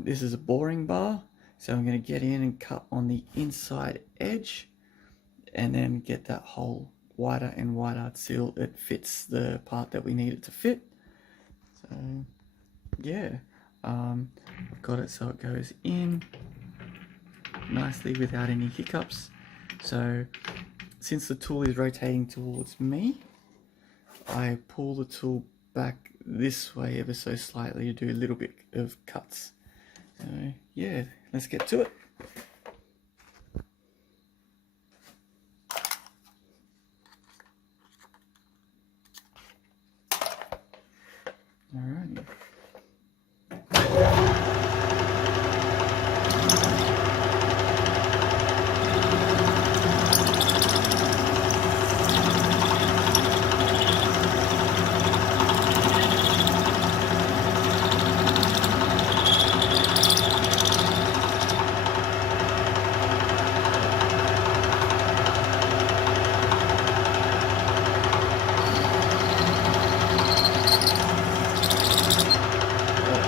This is a boring bar, so I'm going to get in and cut on the inside edge and then get that hole wider and wider till it fits the part that we need it to fit. So yeah, I've got it so it goes in nicely without any hiccups. So since the tool is rotating towards me, I pull the tool back this way ever so slightly to do a little bit of cuts. So yeah, let's get to it. Alrighty.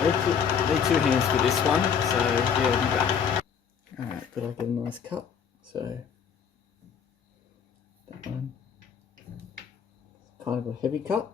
Need two hands for this one, so yeah, I'll be back. Alright, but I'll get a nice cut. So that one, kind of a heavy cut.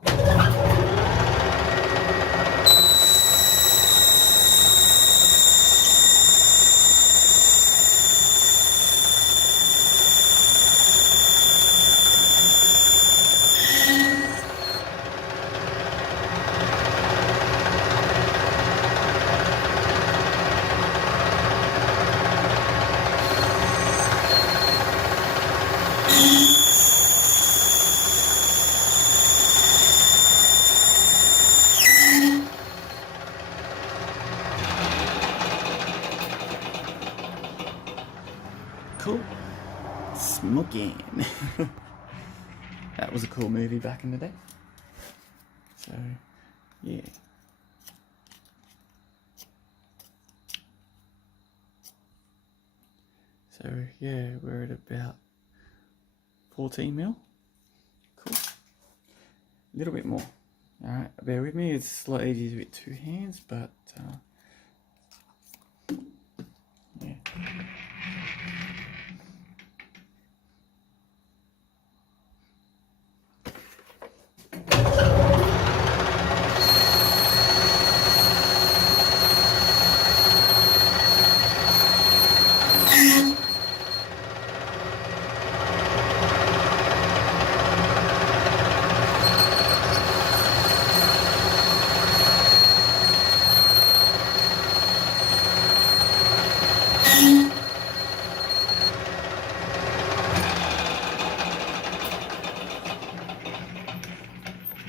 Cool. Smoking. That was a cool movie back in the day. So, yeah. So, yeah, we're at about 14 mil. Cool. A little bit more. Alright, bear with me. It's slightly easier with two hands, but yeah.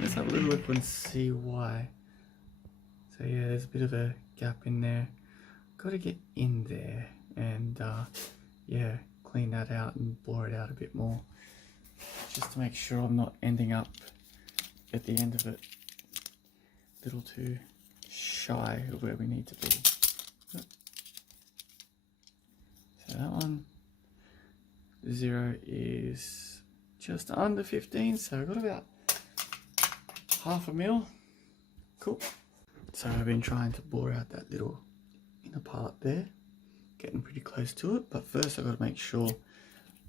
Let's have a little look and see why. So yeah, there's a bit of a gap in there. Got to get in there and yeah, clean that out and bore it out a bit more, just to make sure I'm not ending up at the end of it a little too shy of where we need to be. So that one, 0 is just under 15, so I've got about half a mil. Cool. So I've been trying to bore out that little inner part there, getting pretty close to it, but first I've got to make sure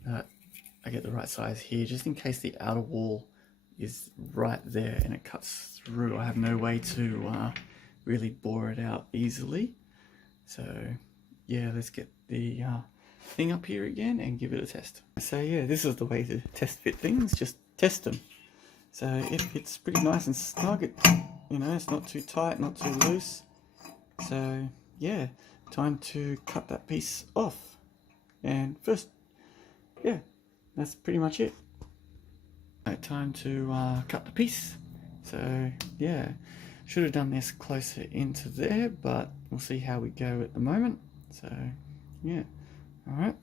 that I get the right size here, just in case the outer wall is right there and it cuts through. I have no way to really bore it out easily. So yeah, let's get the thing up here again and give it a test. So yeah, this is the way to test fit things, just test them. So if it's pretty nice and snug, it's not too tight, not too loose. So yeah, time to cut that piece off. And first, yeah, that's pretty much it. Right, time to cut the piece. So yeah, should have done this closer into there, but we'll see how we go at the moment. So yeah, all right.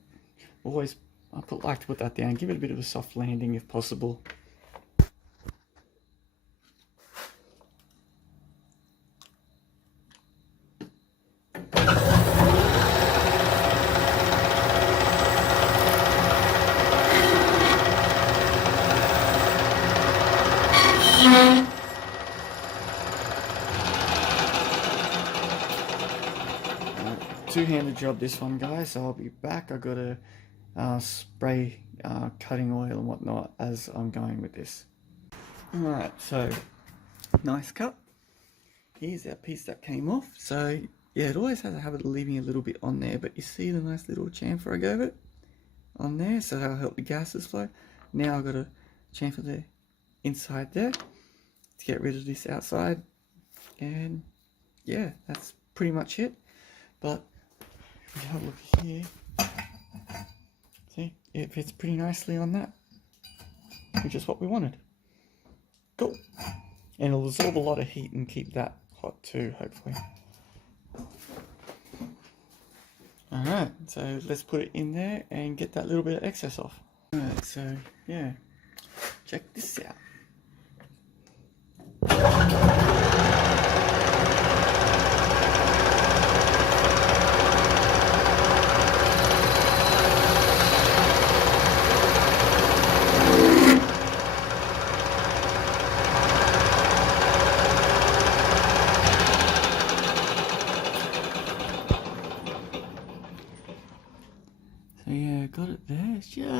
Always, like to put that down, give it a bit of a soft landing if possible. Two-handed job this one, guys, so I'll be back. I've got to spray cutting oil and whatnot as I'm going with this. Alright, so nice cut. Here's that piece that came off. So yeah, it always has a habit of leaving a little bit on there, but you see the nice little chamfer I gave it on there, so that'll help the gases flow. Now I've got to chamfer the inside there to get rid of this outside, and yeah, that's pretty much it. But if we have a look here, see, it fits pretty nicely on that, which is what we wanted. Cool. And it'll absorb a lot of heat and keep that hot too, hopefully. Alright, so let's put it in there and get that little bit of excess off. Alright, so yeah, check this out.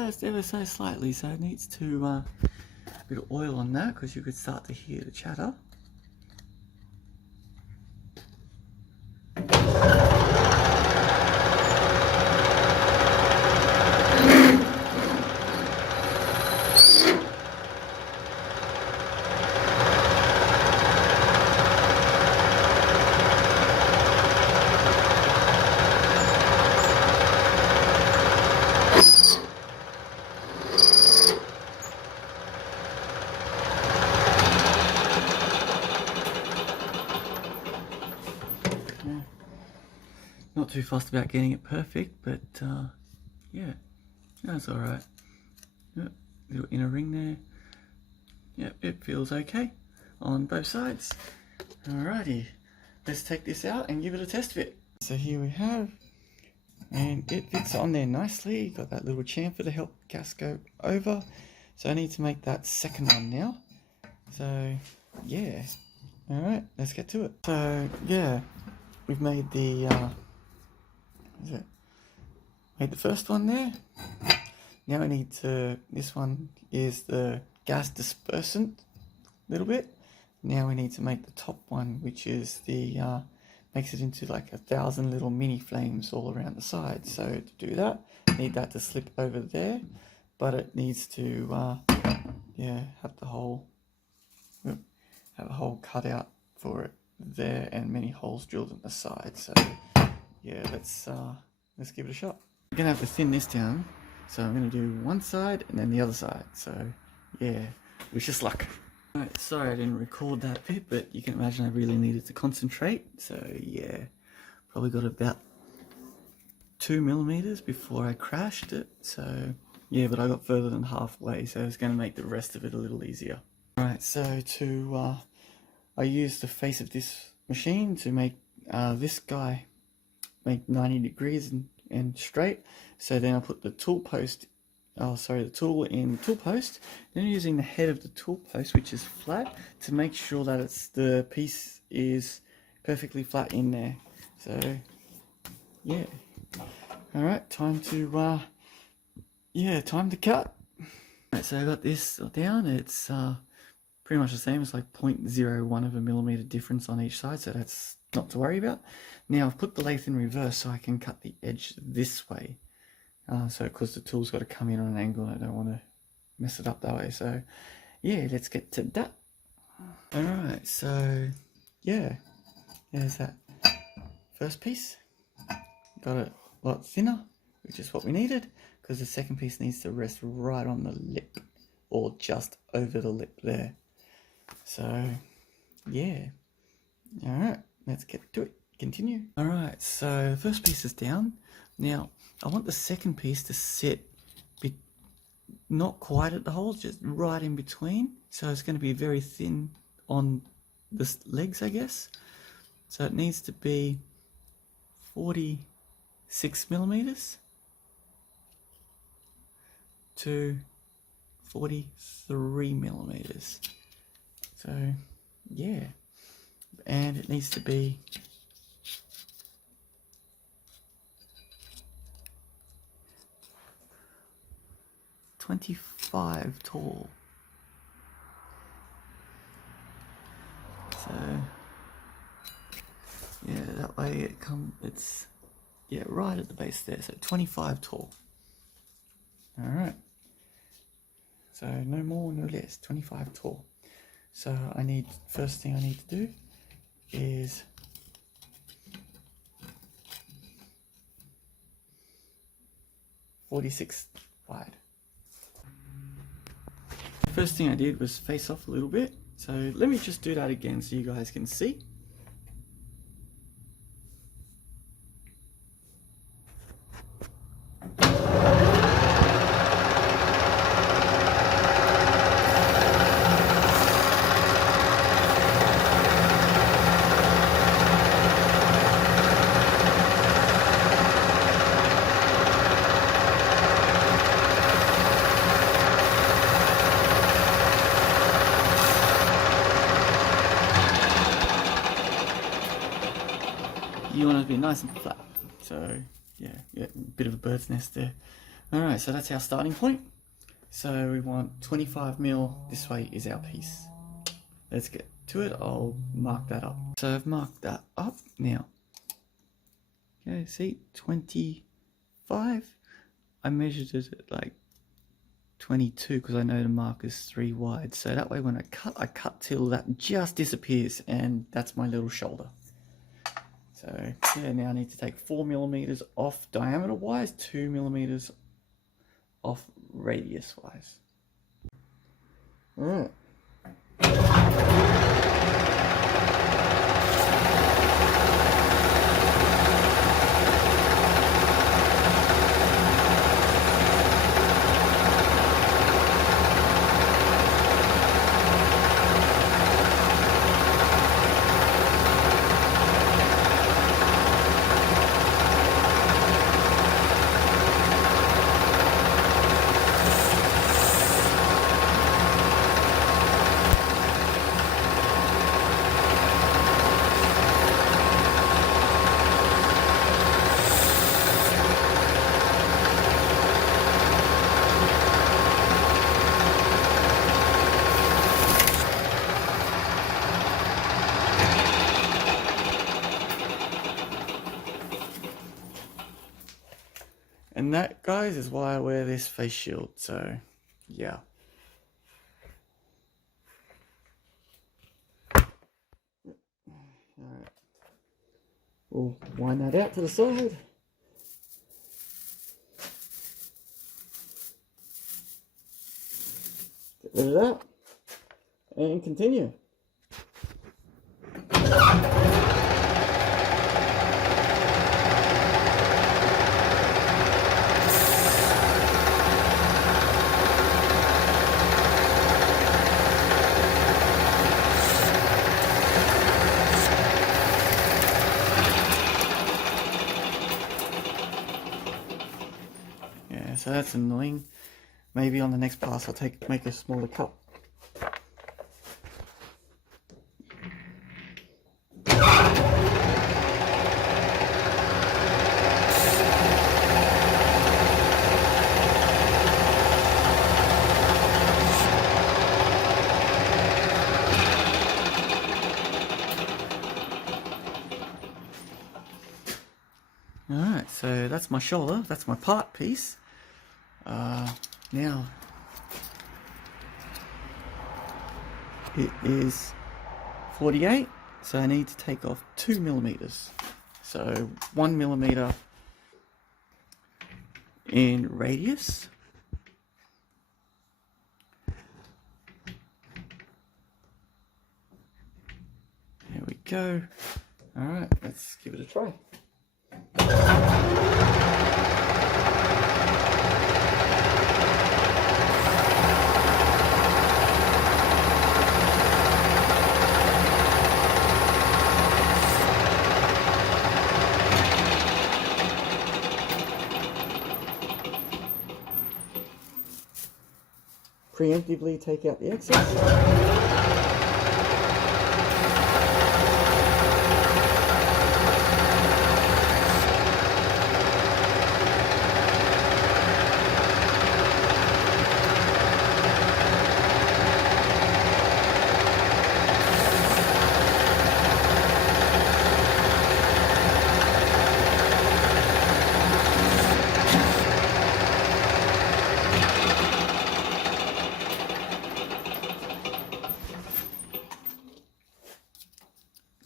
just ever so slightly, so it needs to a bit of oil on that, because you could start to hear the chatter. Not too fussed about getting it perfect, but yeah, that's alright. Yep, little inner ring there. Yep, it feels okay on both sides. Alrighty, let's take this out and give it a test fit. So here we have, and it fits on there nicely. Got that little chamfer to help gas go over. So I need to make that second one now. So yeah, alright, let's get to it. So yeah, we've made the made the first one there. Now I need to, this one is the gas dispersant a little bit. Now we need to make the top one, which is the makes it into like 1,000 little mini flames all around the side. So to do that, need that to slip over there, but it needs to yeah, have the hole, have a hole cut out for it there, and many holes drilled on the side. So yeah, let's give it a shot. I'm gonna have to thin this down, so I'm gonna do one side and then the other side. So yeah, wish us luck. Alright, sorry I didn't record that bit, but you can imagine I really needed to concentrate. So yeah, probably got about 2 millimeters before I crashed it. So yeah, but I got further than halfway, so it's gonna make the rest of it a little easier. Alright, so to I used the face of this machine to make this guy make 90 degrees and straight. So then I put the tool post, the tool in tool post. Then I'm using the head of the tool post, which is flat, to make sure that the piece is perfectly flat in there. So yeah, all right, time to time to cut. Right, so I got this down. It's pretty much the same. It's like 0.01 of a millimeter difference on each side, so that's not to worry about. Now I've put the lathe in reverse so I can cut the edge this way. So because the tool's got to come in on an angle, I don't want to mess it up that way. So yeah, let's get to that. Alright, so yeah, there's that first piece. Got it a lot thinner, which is what we needed, because the second piece needs to rest right on the lip, or just over the lip there. So yeah, alright, let's get to it. Continue. Alright, so the first piece is down. Now I want the second piece to sit not quite at the hole, just right in between. So it's going to be very thin on the legs, I guess. So it needs to be 46 millimeters to 43 millimeters. So yeah, and it needs to be 25 tall. So yeah, that way it's right at the base there. So 25 tall. All right. So no more, no less. 25 tall. So first thing I need to do is .46 wide. First thing I did was face off a little bit, so let me just do that again so you guys can see. You want it to be nice and flat. So yeah, a bit of a bird's nest there. Alright, so that's our starting point. So we want 25 mil, this way is our piece. Let's get to it, I'll mark that up. So I've marked that up now. Okay, see, 25. I measured it at like 22 because I know the mark is 3 wide. So that way when I cut till that just disappears, and that's my little shoulder. So yeah, now I need to take 4 millimeters off diameter wise, 2 millimeters off radius wise. Alright. And that, guys, is why I wear this face shield, so yeah. Alright. We'll wind that out to the side. Get rid of that. And continue. So that's annoying. Maybe on the next pass I'll make a smaller cut. Alright, so that's my shoulder, that's my part piece. Now it is 48, so I need to take off 2 millimeters. So 1 millimeter in radius. There we go. Alright, let's give it a try. Preemptively take out the excess.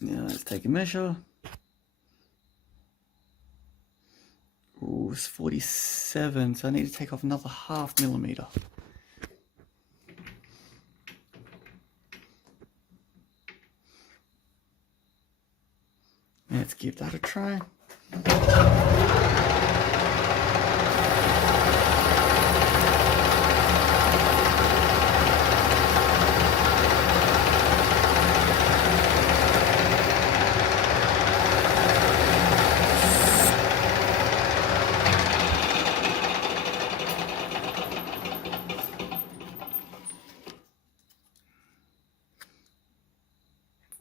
Now let's take a measure. Ooh, it's 47, so I need to take off another 0.5 millimeter. Let's give that a try.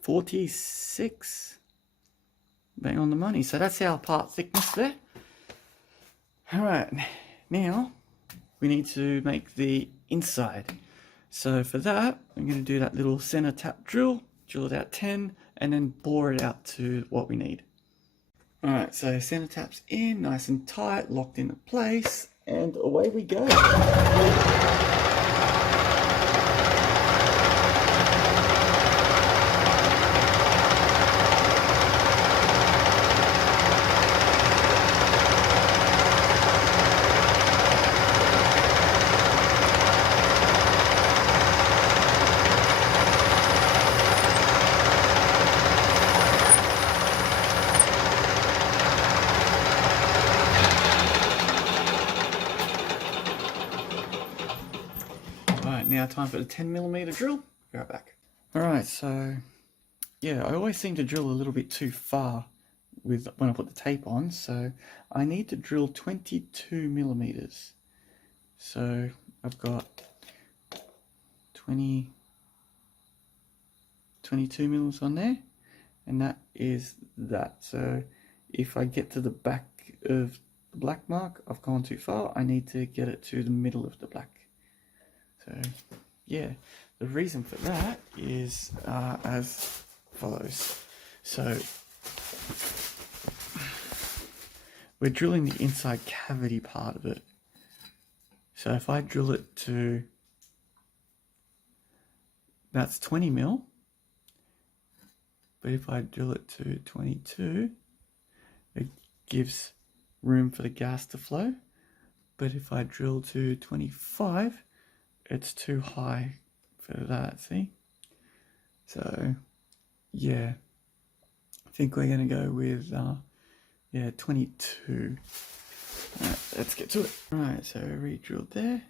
.46, bang on the money. So that's our part thickness there. All right, Now we need to make the inside. So for that, I'm going to do that little center tap drill it out 10, and then bore it out to what we need. Alright, so center tap's in, nice and tight, locked into place, and away we go. Alright, now time for the 10mm drill. Be right back. Alright, so yeah, I always seem to drill a little bit too far with when I put the tape on, so I need to drill 22mm. So I've got 22 mils on there, and that is that. So if I get to the back of the black mark, I've gone too far. I need to get it to the middle of the black. So yeah, the reason for that is as follows. So we're drilling the inside cavity part of it. So if I drill it to, that's 20 mil, but if I drill it to 22, it gives room for the gas to flow. But if I drill to 25, it's too high for that, see? So yeah, I think we're going to go with 22. Alright, let's get to it. Alright, so re-drilled there.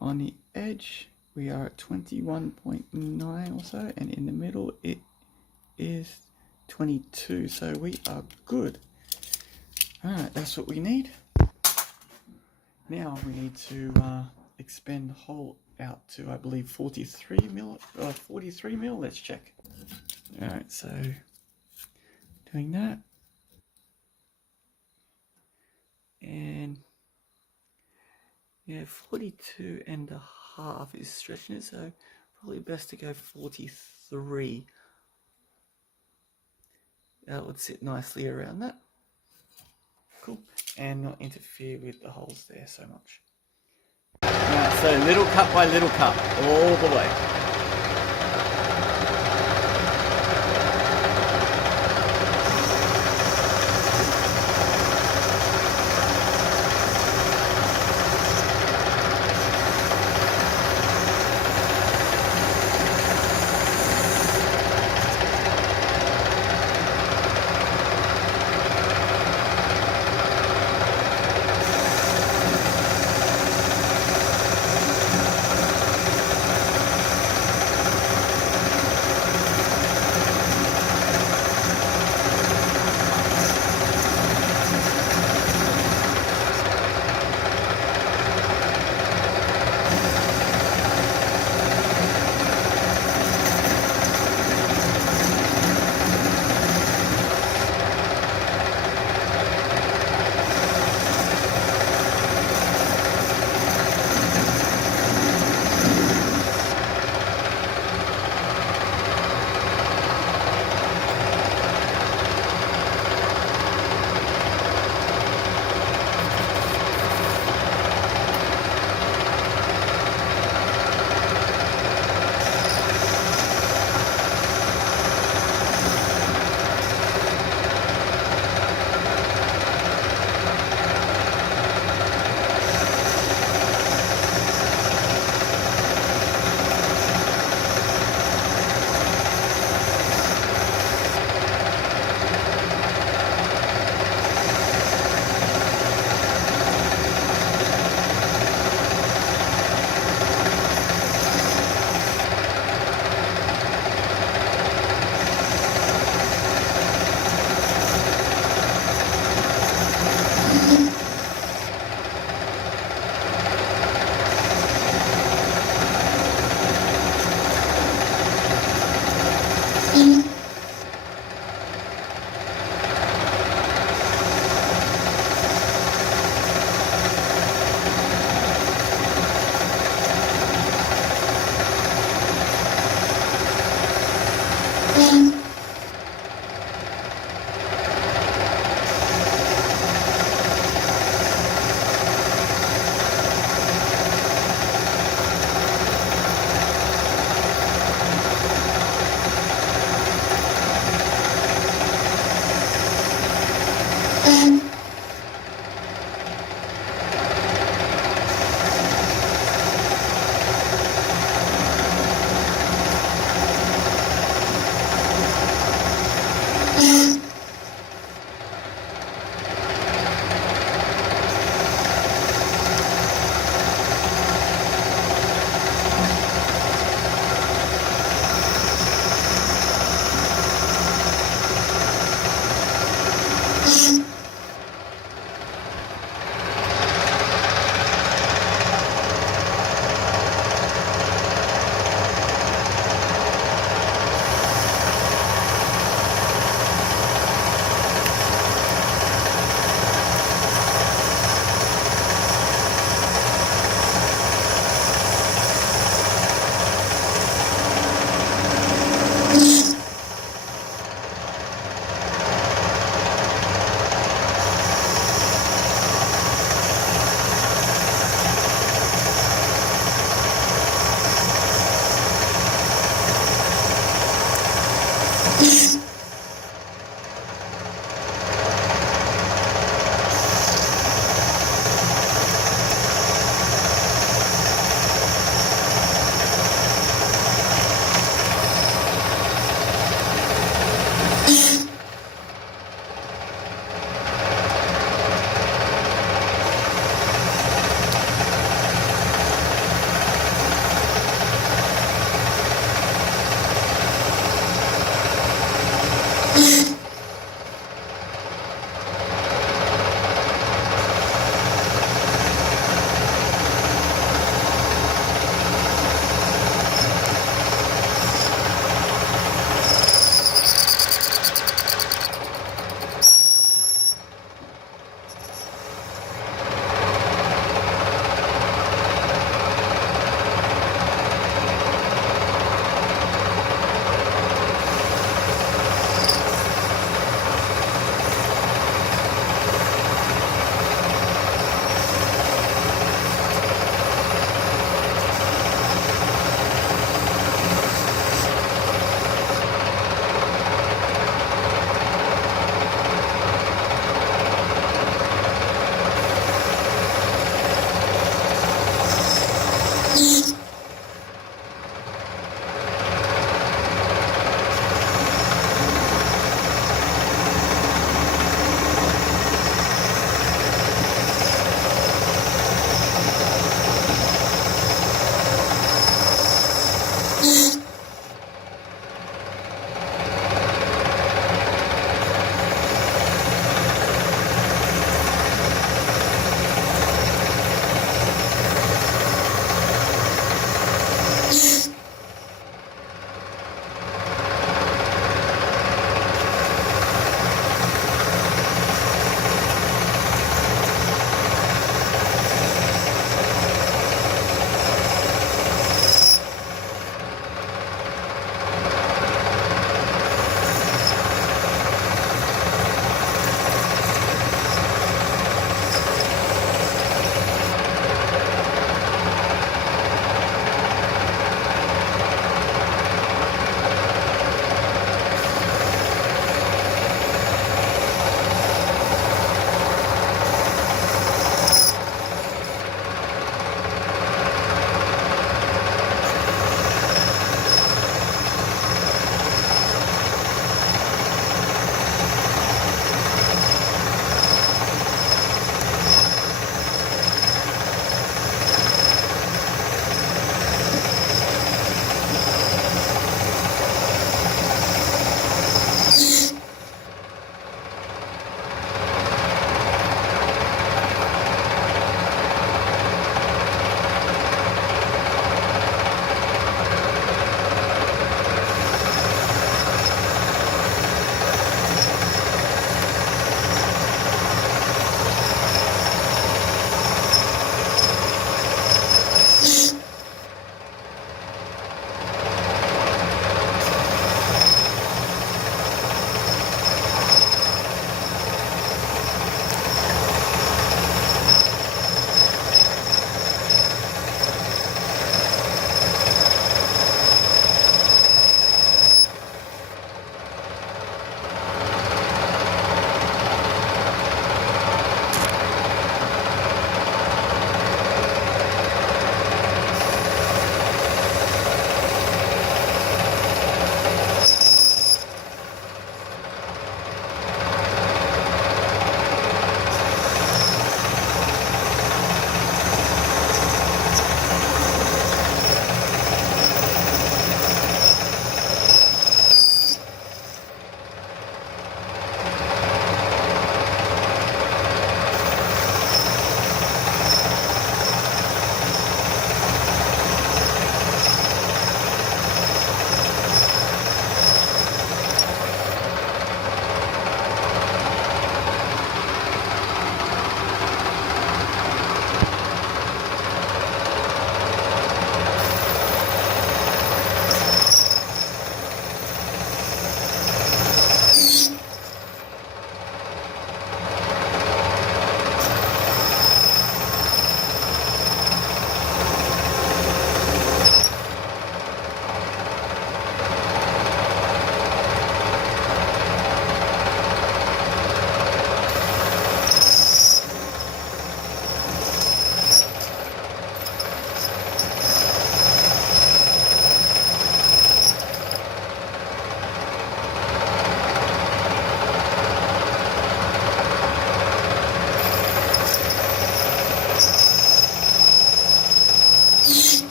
On the edge we are at 21.9 or so, and in the middle it is 22, so we are good. Alright, that's what we need. Now we need to expand the hole out to, I believe, 43 mil. Let's check. Alright, so doing that. And yeah, 42.5 is stretching it, so probably best to go 43. That would sit nicely around that. Cool. And not interfere with the holes there so much. Right, so little cut by little cut, all the way.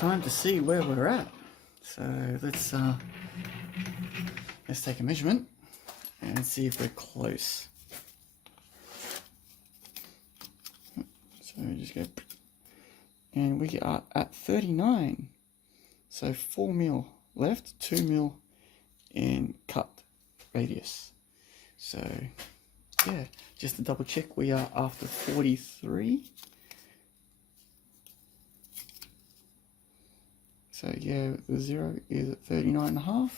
time to see where we're at. So let's take a measurement and see if we're close. So just go, and we are at 39. So 4 mil left, 2 mil in cut radius. So yeah, just to double check, we are after 43. So yeah, the 0 is at 39.5.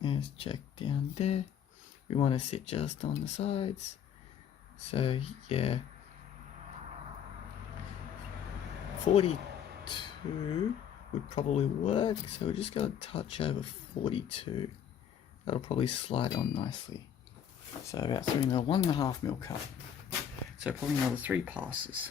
Let's check down there. We want to sit just on the sides. So yeah, 42 would probably work. So we're just going to touch over 42. That'll probably slide on nicely. So about 3 mil, 1.5 mil cut. So probably another 3 passes.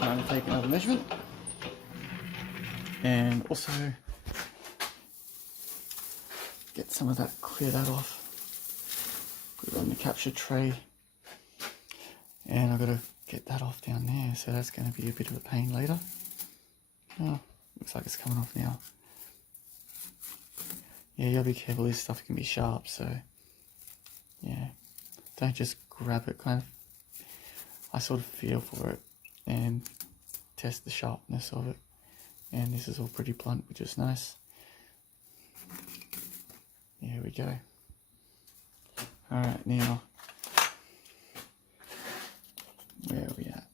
Time to take another measurement, and also get some of that, clear that off, put it on the capture tray, and I've got to get that off down there, so that's going to be a bit of a pain later. Oh, looks like it's coming off now. Yeah, you gotta be careful, this stuff can be sharp, so yeah, don't just grab it, kind of, I sort of feel for it and test the sharpness of it, and this is all pretty blunt, which is nice. There we go. Alright, now where are we at?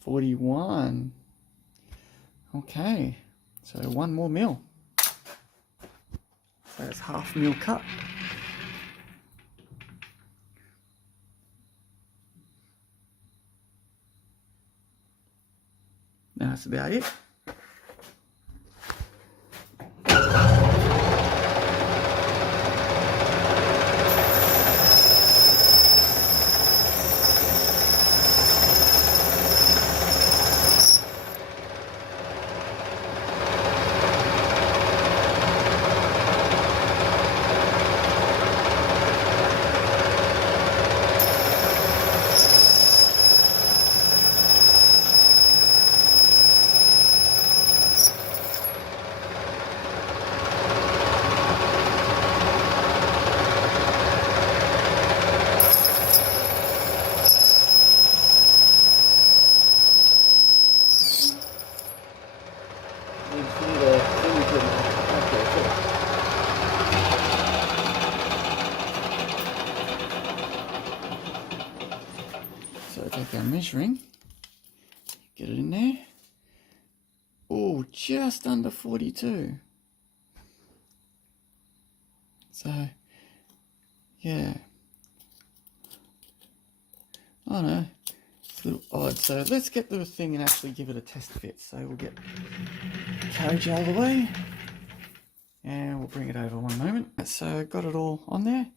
41. Okay, so 1 more mil. So that's 1/2 mil cut. Now that's about it. So take our measuring, get it in there. Oh, just under 42. So, yeah. I know, it's a little odd. So let's get the thing and actually give it a test fit. So we'll get the carriage out of the way and we'll bring it over one moment. So got it all on there,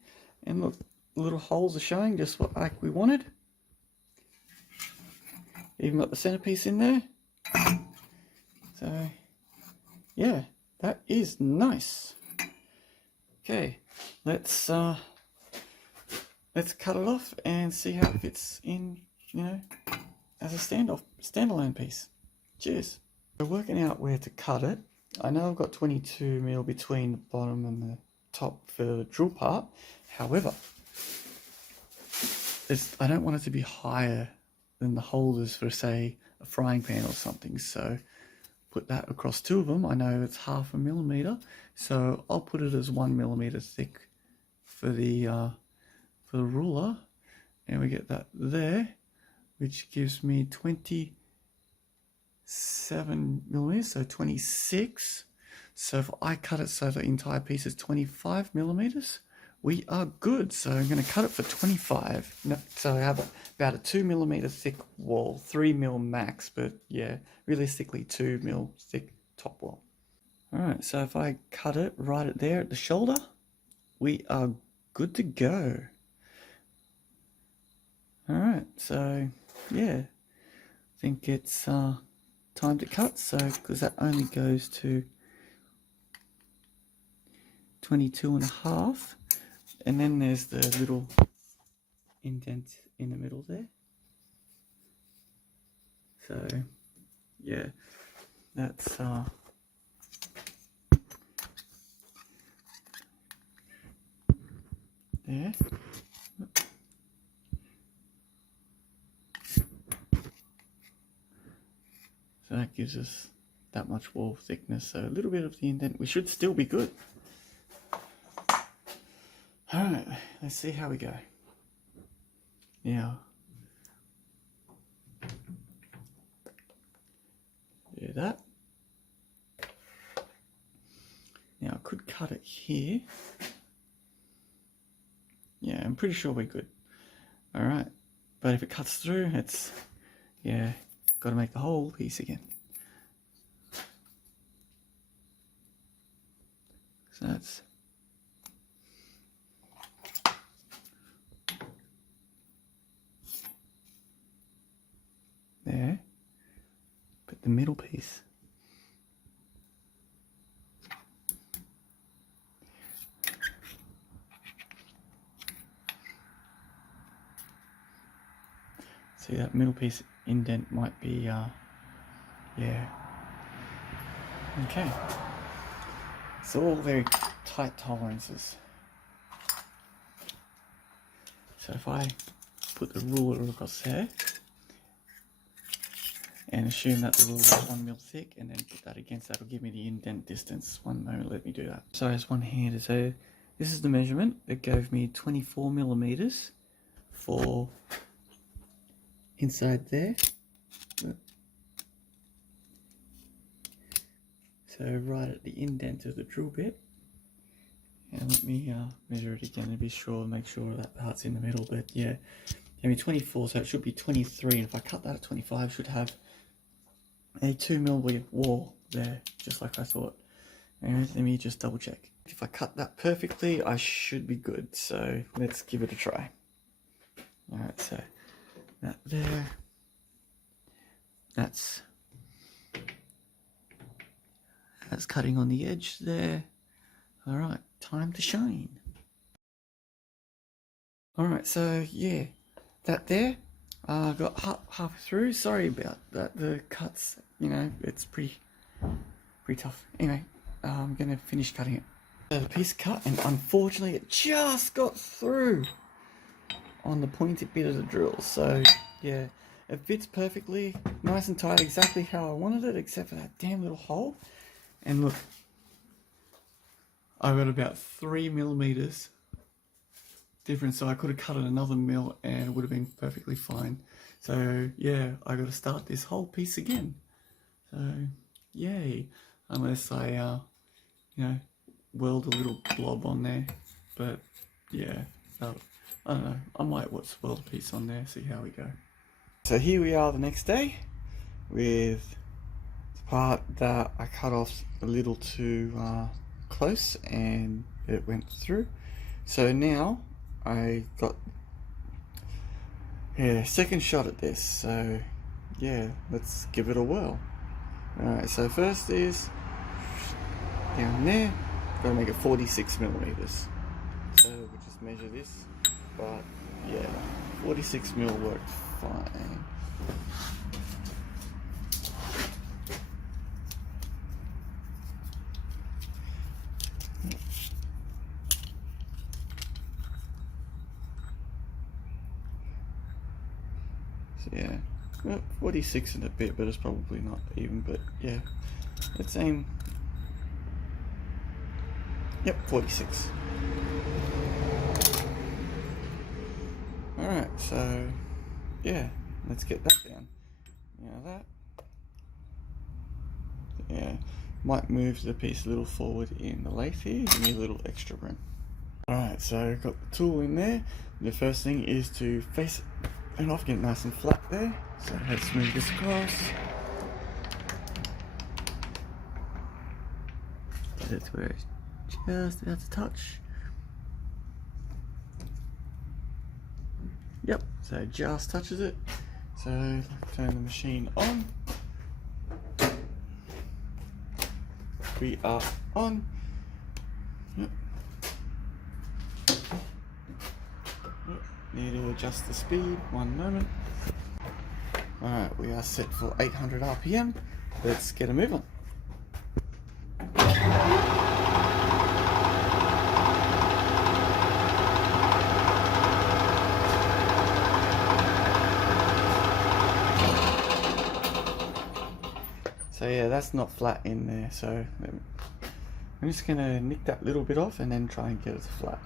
and look, the little holes are showing just what like we wanted. Even got the centerpiece in there. So yeah, that is nice. Okay, let's cut it off and see how it fits in, you know, as a standalone piece. Cheers. We're working out where to cut it, I know I've got 22 mil between the bottom and the top for the drill part. However, I don't want it to be higher than the holders for, say, a frying pan or something. So put that across two of them. I know it's 0.5 millimeter, so I'll put it as 1 millimeter thick for the ruler, and we get that there, which gives me 27 millimeters, so 26. So if I cut it so the entire piece is 25 millimeters, we are good. So I'm going to cut it for 25. No, so I have about a 2 millimeter thick wall, 3 mil max, but yeah, realistically 2 mil thick top wall. All right, so if I cut it right there at the shoulder, we are good to go. All right, so yeah, I think it's time to cut. So because that only goes to 22.5, and then there's the little indent in the middle there. So yeah, that's there. So that gives us that much wall thickness. So a little bit of the indent, we should still be good. All right, let's see how we go. Now, do that. Now I could cut it here. Yeah, I'm pretty sure we're good. All right, but if it cuts through, it's, yeah, got to make the whole piece again. So that's there, but the middle piece. See, that middle piece indent might be, yeah. Okay. It's all very tight tolerances. So if I put the ruler across there, and assume that the ruler is 1 mil thick, and then put that against, that'll give me the indent distance. One moment, let me do that. So it's one-handed. So this is the measurement. It gave me 24 millimeters for inside there. So right at the indent of the drill bit. And let me measure it again and be sure, make sure that part's in the middle. But yeah, gave me 24, so it should be 23. And if I cut that at 25, I should have a 2 mil wall there, just like I thought. And let me just double check. If I cut that perfectly, I should be good. So let's give it a try. All right, so that there. That's cutting on the edge there. All right, time to shine. All right, so yeah, that there, got half through. Sorry about that. The cuts, you know, it's pretty tough. Anyway, I'm gonna finish cutting it. So the piece cut, and unfortunately, it just got through on the pointed bit of the drill. So yeah, it fits perfectly, nice and tight, exactly how I wanted it, except for that damn little hole. And look, I've got about 3 millimeters difference, so I could have cut it another mil and it would have been perfectly fine. So yeah, I got to start this whole piece again. So yay, unless I you know, weld a little blob on there. But yeah, I don't know, I might weld a piece on there, see how we go. So here we are the next day with the part that I cut off a little too close and it went through. So now I got second shot at this. So yeah, let's give it a whirl. Alright, so first is down there, gotta make it 46 millimeters. So we'll just measure this, but yeah, 46 mil worked fine. So yeah, well, 46 and a bit, but it's probably not even, but yeah, let's aim. Yep, 46. Alright, so yeah, let's get that down. You know that? Yeah, might move the piece a little forward in the lathe here, give me a little extra room. Alright, so got the tool in there. The first thing is to face it off, get it nice and flat there. So let's move this across. Get it to where it's just about to touch. Yep, so it just touches it. So turn the machine on. We are on. Yep. Need to adjust the speed, 1 moment. Alright, we are set for 800 RPM. Let's get a move on. So yeah, that's not flat in there, so I'm just going to nick that little bit off and then try and get it flat.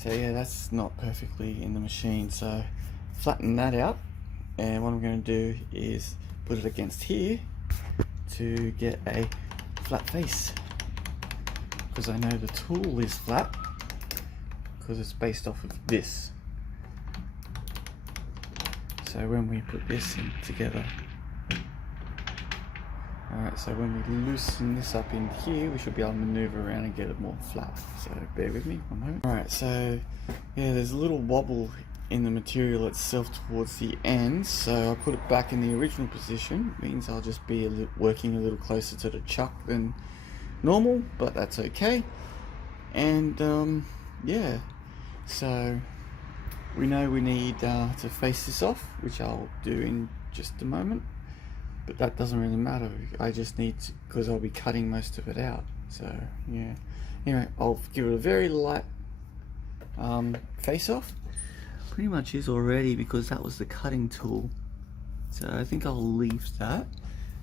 So yeah, that's not perfectly in the machine, so flatten that out, and what I'm going to do is put it against here to get a flat face, because I know the tool is flat because it's based off of this. So when we put this in together, alright, so when we loosen this up in here, we should be able to maneuver around and get it more flat. So bear with me 1 moment. Alright, so yeah, there's a little wobble in the material itself towards the end, so I'll put it back in the original position. It means I'll just be working a little closer to the chuck than normal, but that's okay. And yeah, so we know we need to face this off, which I'll do in just a moment. But that doesn't really matter, I just need to, because I'll be cutting most of it out. So yeah, anyway, I'll give it a very light face off. Pretty much is already, because that was the cutting tool. So I think I'll leave that.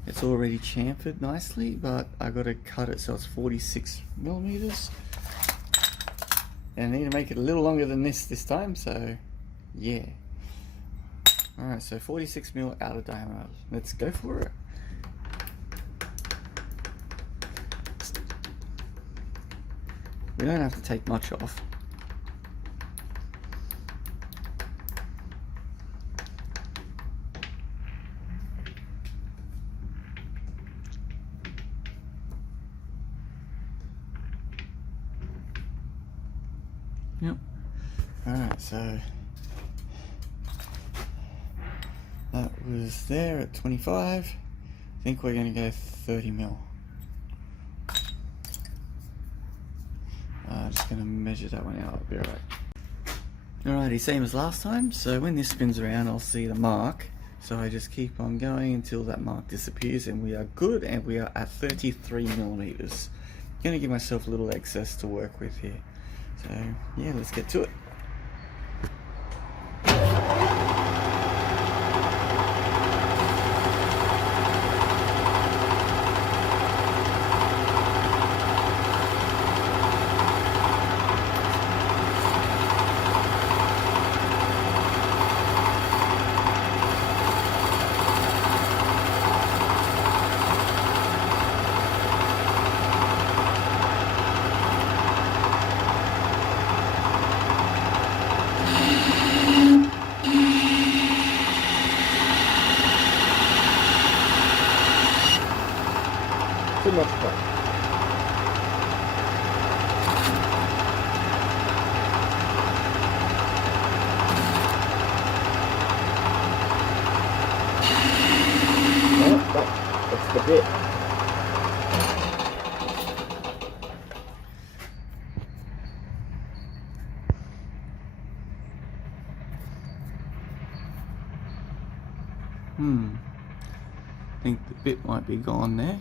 It's already chamfered nicely, but I got to cut it so it's 46 millimeters. And I need to make it a little longer than this time, so yeah. Alright, so 46 mil out of diameter. Let's go for it. We don't have to take much off. Yep. Alright, so that was there at 25. I think we're going to go 30 mil. I'm just going to measure that one out. I'll be alright. Alrighty, same as last time. So when this spins around, I'll see the mark. So I just keep on going until that mark disappears, and we are good, and we are at 33 millimeters. I'm going to give myself a little excess to work with here. So yeah, let's get to it. Too much fun. bit. I think the bit might be gone there.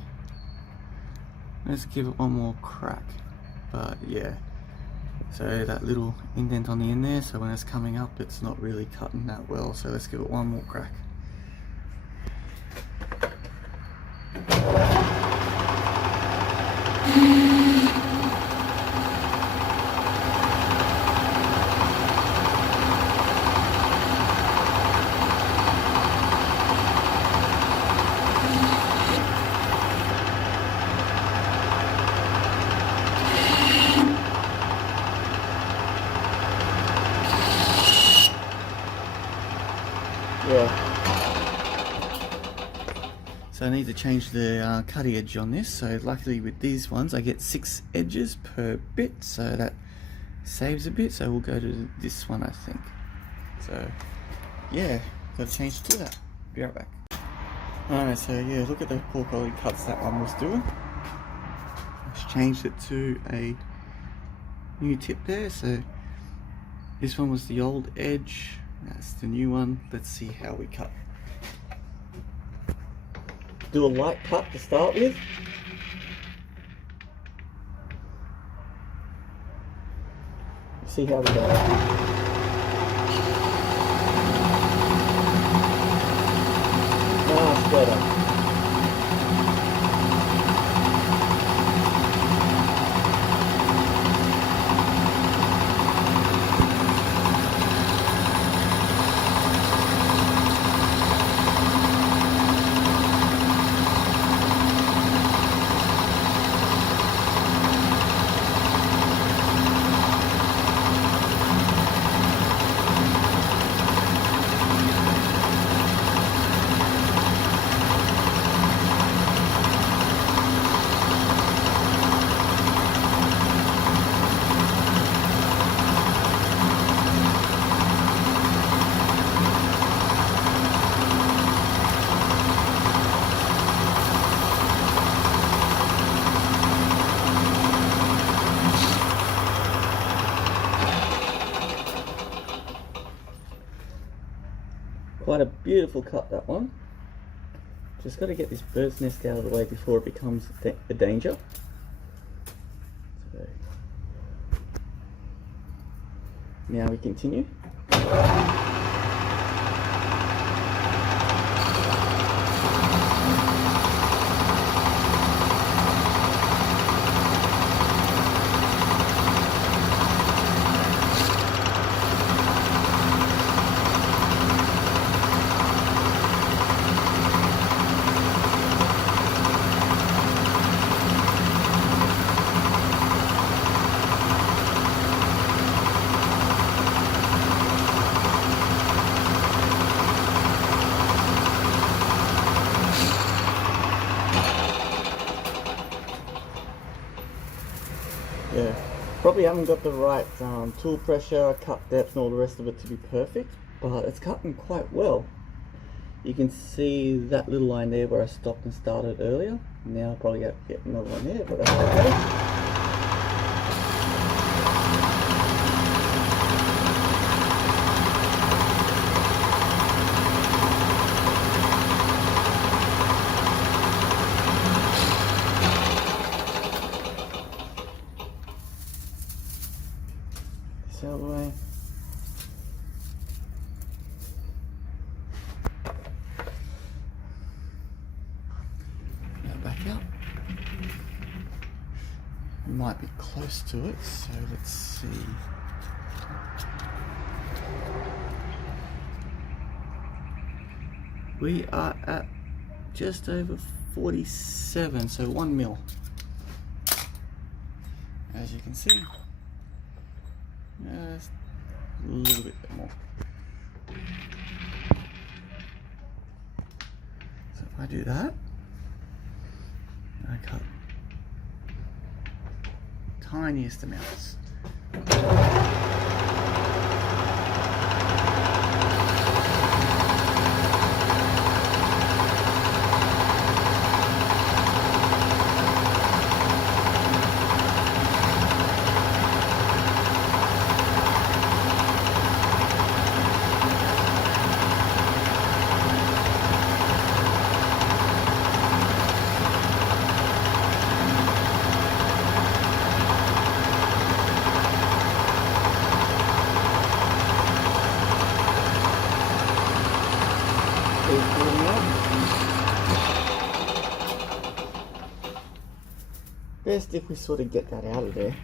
Let's give it one more crack. But yeah, so that little indent on the end there, so when it's coming up it's not really cutting that well, so let's give it one more crack. So I need to change the cutting edge on this. So luckily with these ones I get 6 edges per bit, so that saves a bit. So we'll go to this one, I think. So yeah, got to change to that. Be right back. Alright, so yeah, look at the poor quality cuts that one was doing. Let's change it to a new tip there. So this one was the old edge, that's the new one. Let's see how we cut. Do a light cut to start with. See how we go. Much better. Quite a beautiful cut, that one. Just got to get this bird's nest out of the way before it becomes a danger. So, now we continue. Yeah, probably haven't got the right tool pressure, cut depth and all the rest of it to be perfect, but it's cutting quite well. You can see that little line there where I stopped and started earlier. Now I'll probably get another one there, but that's okay. Out of the way. Now back out. We might be close to it, so let's see. We are at just over 47, so 1 mil. As you can see. Just a little bit more. So if I do that, I cut tiniest amounts. Keep pulling out. Best if we sort of get that out of there.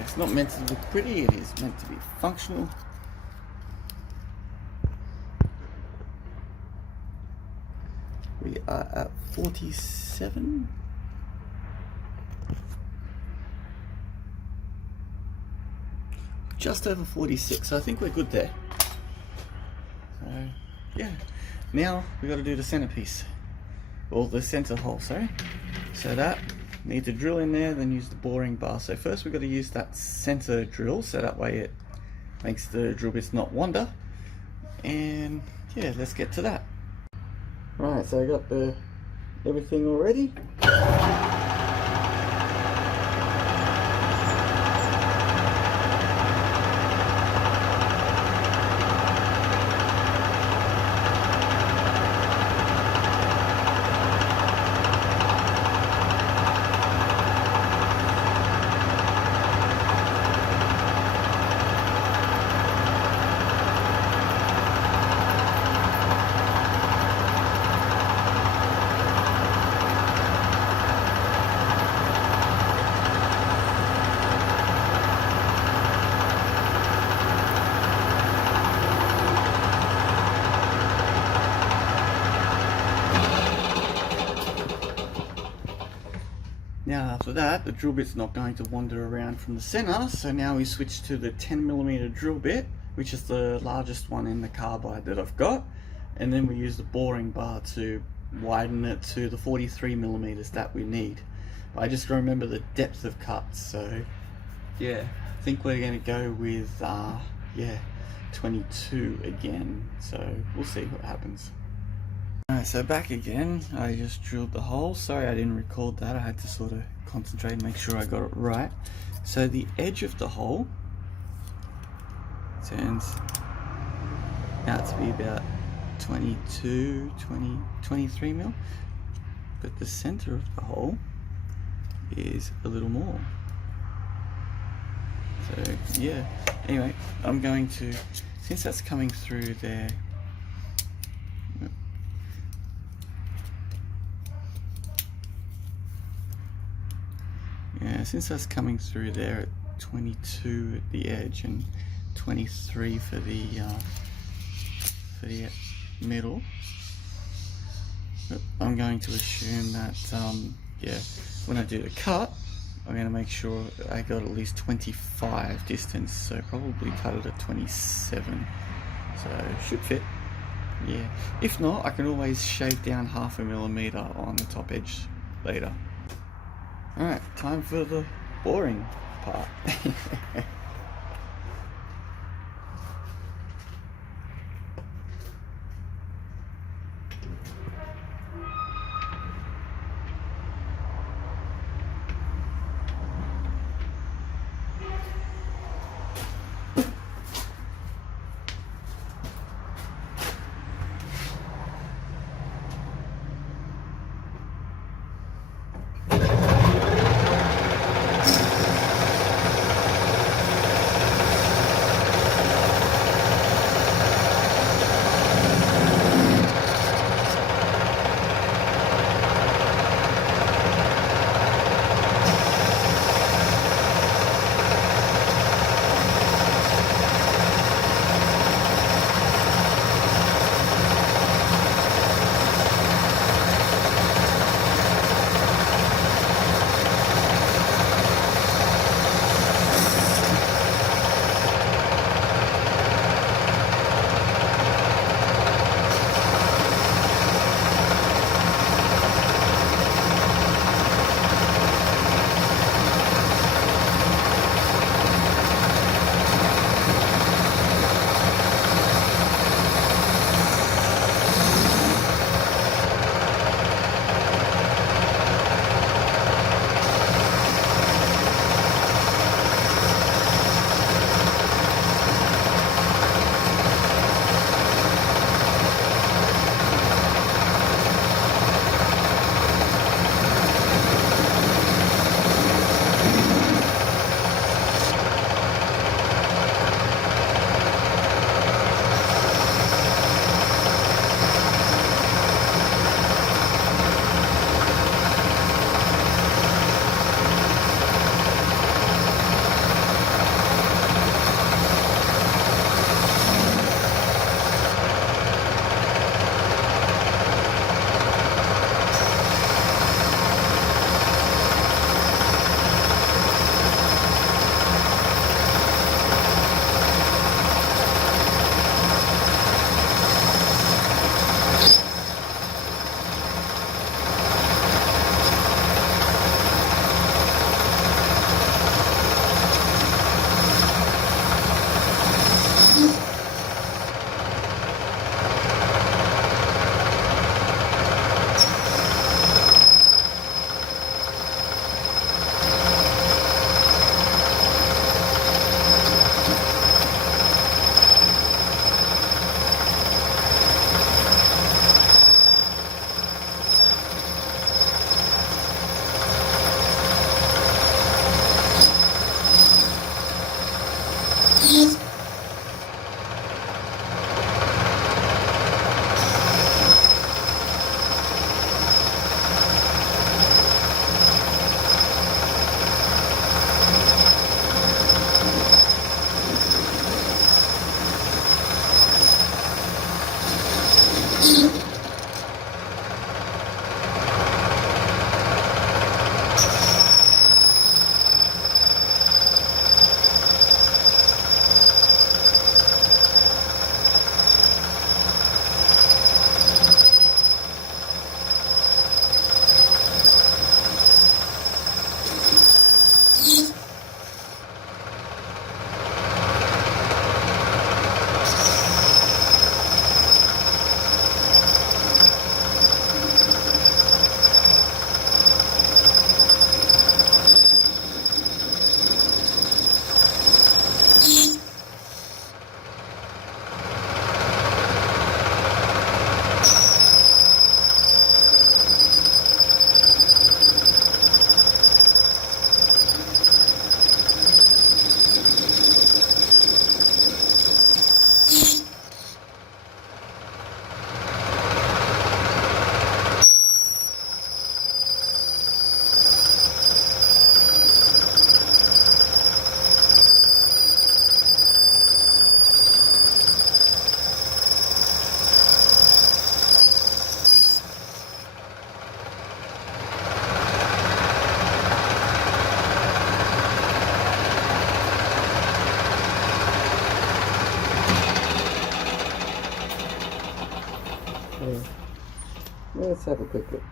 It's not meant to look pretty, it is meant to be functional. We are at 47. Just over 46, so I think we're good there. So, yeah. Now we got to do the centerpiece. Or the center hole, sorry. So that, need to drill in there, then use the boring bar. So first we've got to use that center drill, so that way it makes the drill bits not wander. And yeah, let's get to that. Right, so I got everything all ready. Now after that, the drill bit's not going to wander around from the center, so now we switch to the 10mm drill bit, which is the largest one in the carbide that I've got, and then we use the boring bar to widen it to the 43mm that we need. But I just remember the depth of cut, so yeah, I think we're going to go with yeah, 22 again, so we'll see what happens. Alright, so back again. I just drilled the hole. Sorry I didn't record that. I had to sort of concentrate and make sure I got it right. So the edge of the hole turns out to be about 23 mil, but the center of the hole is a little more. So yeah, anyway, I'm going to, since that's coming through there, yeah, since that's coming through there at 22 at the edge and 23 for the middle, I'm going to assume that yeah, when I do the cut, I'm going to make sure I got at least 25 distance, so probably cut it at 27, so should fit. Yeah, if not, I can always shave down 0.5 millimeter on the top edge later. Alright, time for the boring part. let's have a quick look.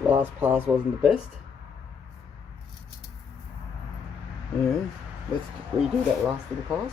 Last pass wasn't the best. Yeah, let's redo that last little pass.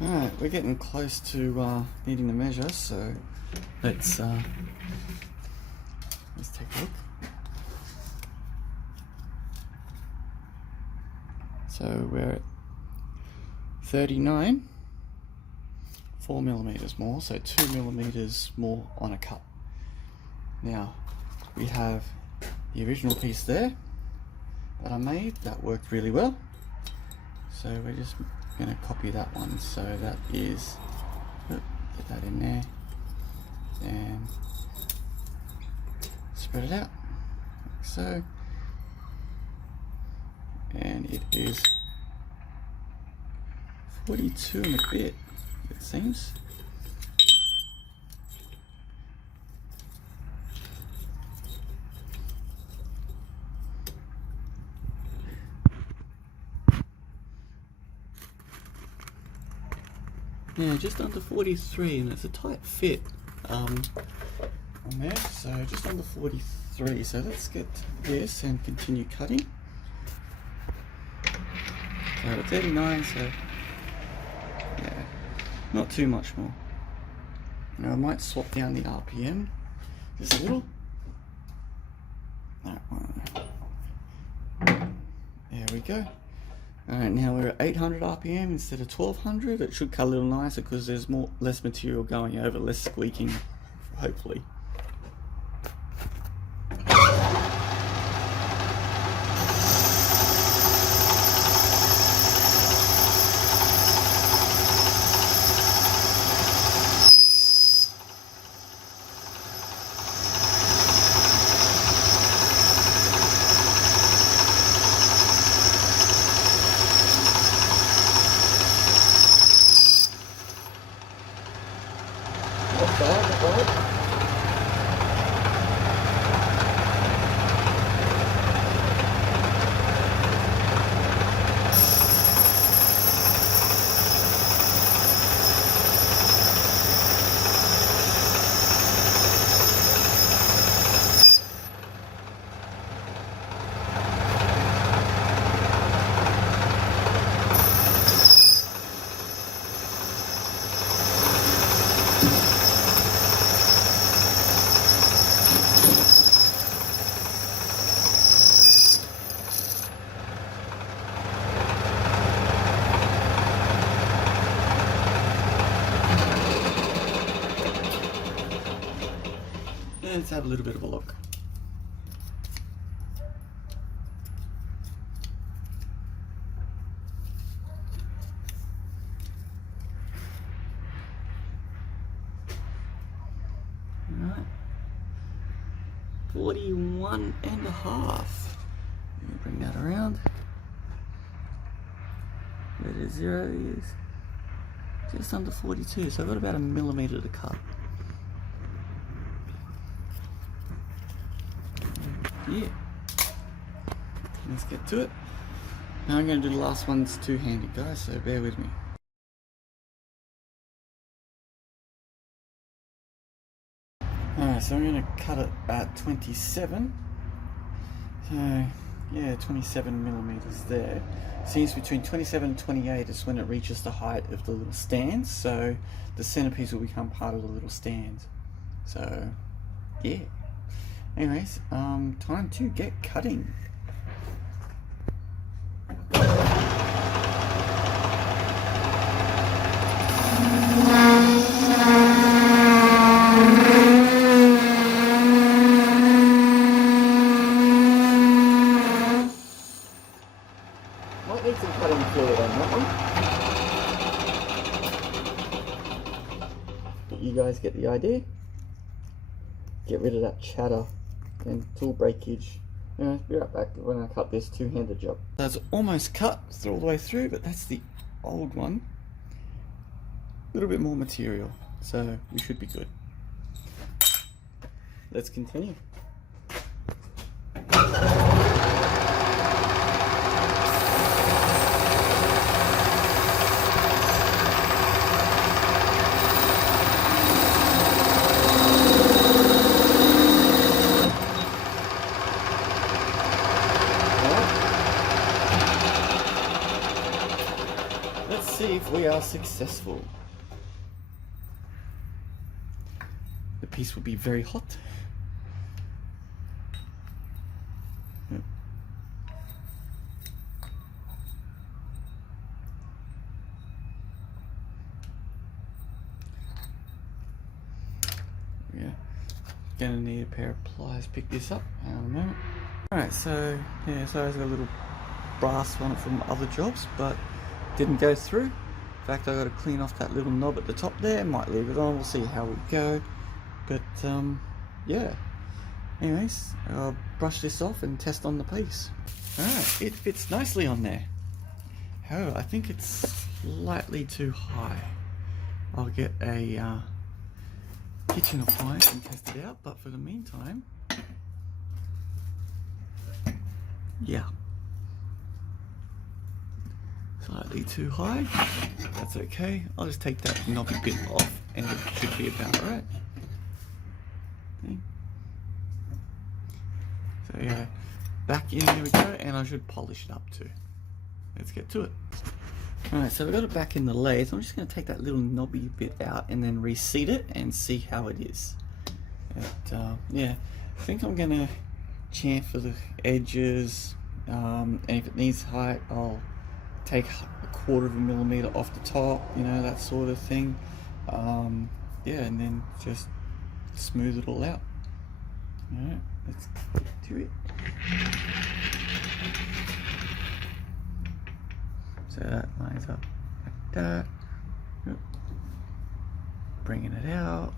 Alright, we're getting close to needing to measure, so let's take a look. So we're at 39, 4 millimeters more, so 2 millimeters more on a cut. Now we have the original piece there that I made that worked really well, so we're just going to copy that one. So that is, get that in there and spread it out like so, and it is 42 and a bit, it seems. Yeah, just under 43, and it's a tight fit on there, so just under 43. So let's get this and continue cutting. So at 39, so yeah, not too much more. Now I might swap down the RPM just a little. There we go. Alright, now we're at 800 RPM instead of 1200. It should cut a little nicer because there's less material going over, less squeaking, hopefully. let's have a little bit of a look. Alright, 41 and a half. Let me bring that around. Where the 0 is just under 42, so I've got about a millimetre to cut. Yeah, let's get to it. Now I'm going to do the last one. It's two-handed, guys, so bear with me. Alright, so I'm going to cut it at 27. So, yeah, 27 millimeters there. Seems between 27 and 28 is when it reaches the height of the little stands, so the centerpiece will become part of the little stand. So, yeah. Anyways, time to get cutting. Might need some cutting fluid on that one. But you guys get the idea. Get rid of that chatter and tool breakage. Anyway, be right back when I cut this two-handed job. That's almost cut all the way through, but that's the old one. A little bit more material, so we should be good. Let's continue. Let's see if we are successful. The piece will be very hot. Yep. Yeah, gonna need a pair of pliers to pick this up. Hang on a moment. Alright, so yeah, so I've got a little brass one from other jobs, but didn't go through. In fact, I got to clean off that little knob at the top there. Might leave it on. We'll see how we go. But yeah. Anyways, I'll brush this off and test on the piece. Alright, it fits nicely on there. However, I think it's slightly too high. I'll get a kitchen appliance and test it out. But for the meantime, yeah. Slightly too high. That's okay. I'll just take that knobby bit off and it should be about right. Okay. So yeah, back in, there we go, and I should polish it up too. Let's get to it. Alright, so I've got it back in the lathe. I'm just going to take that little knobby bit out and then reseat it and see how it is. But, yeah, I think I'm going to chamfer the edges, and if it needs height, I'll take 1/4 millimeter off the top, you know, that sort of thing. Yeah, and then just smooth it all out. Alright, let's do it. So that lines up like that. Bringing it out.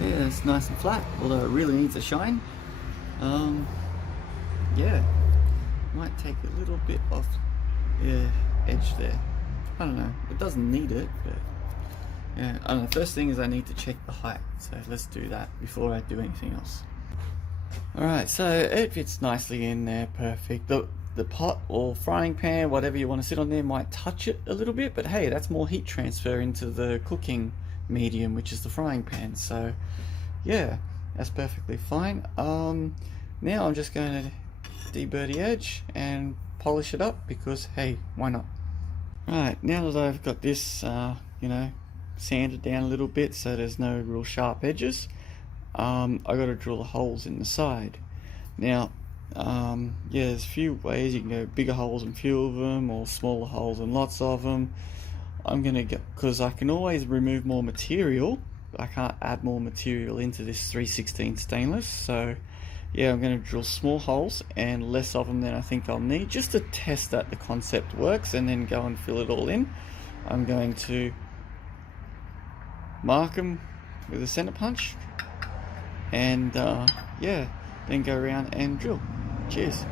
Yeah, it's nice and flat, although it really needs a shine. Yeah, might take a little bit off the edge there. I don't know, it doesn't need it, but Yeah, and the first thing is I need to check the height, so let's do that before I do anything else. Alright, so it fits nicely in there, perfect. The pot or frying pan, whatever you want to sit on there, might touch it a little bit, but hey, that's more heat transfer into the cooking medium, which is the frying pan. So yeah, that's perfectly fine. Now I'm just going to deburr the edge and polish it up because hey, why not? Right, now that I've got this you know, sanded down a little bit so there's no real sharp edges, I got to drill the holes in the side. Now yeah, there's a few ways. You can go bigger holes and few of them, or smaller holes and lots of them. I'm gonna go, because I can always remove more material, I can't add more material into this 316 stainless. So yeah, I'm going to drill small holes and less of them than I think I'll need, just to test that the concept works, and then go and fill it all in. I'm going to mark them with a center punch, and yeah, then go around and drill. Cheers.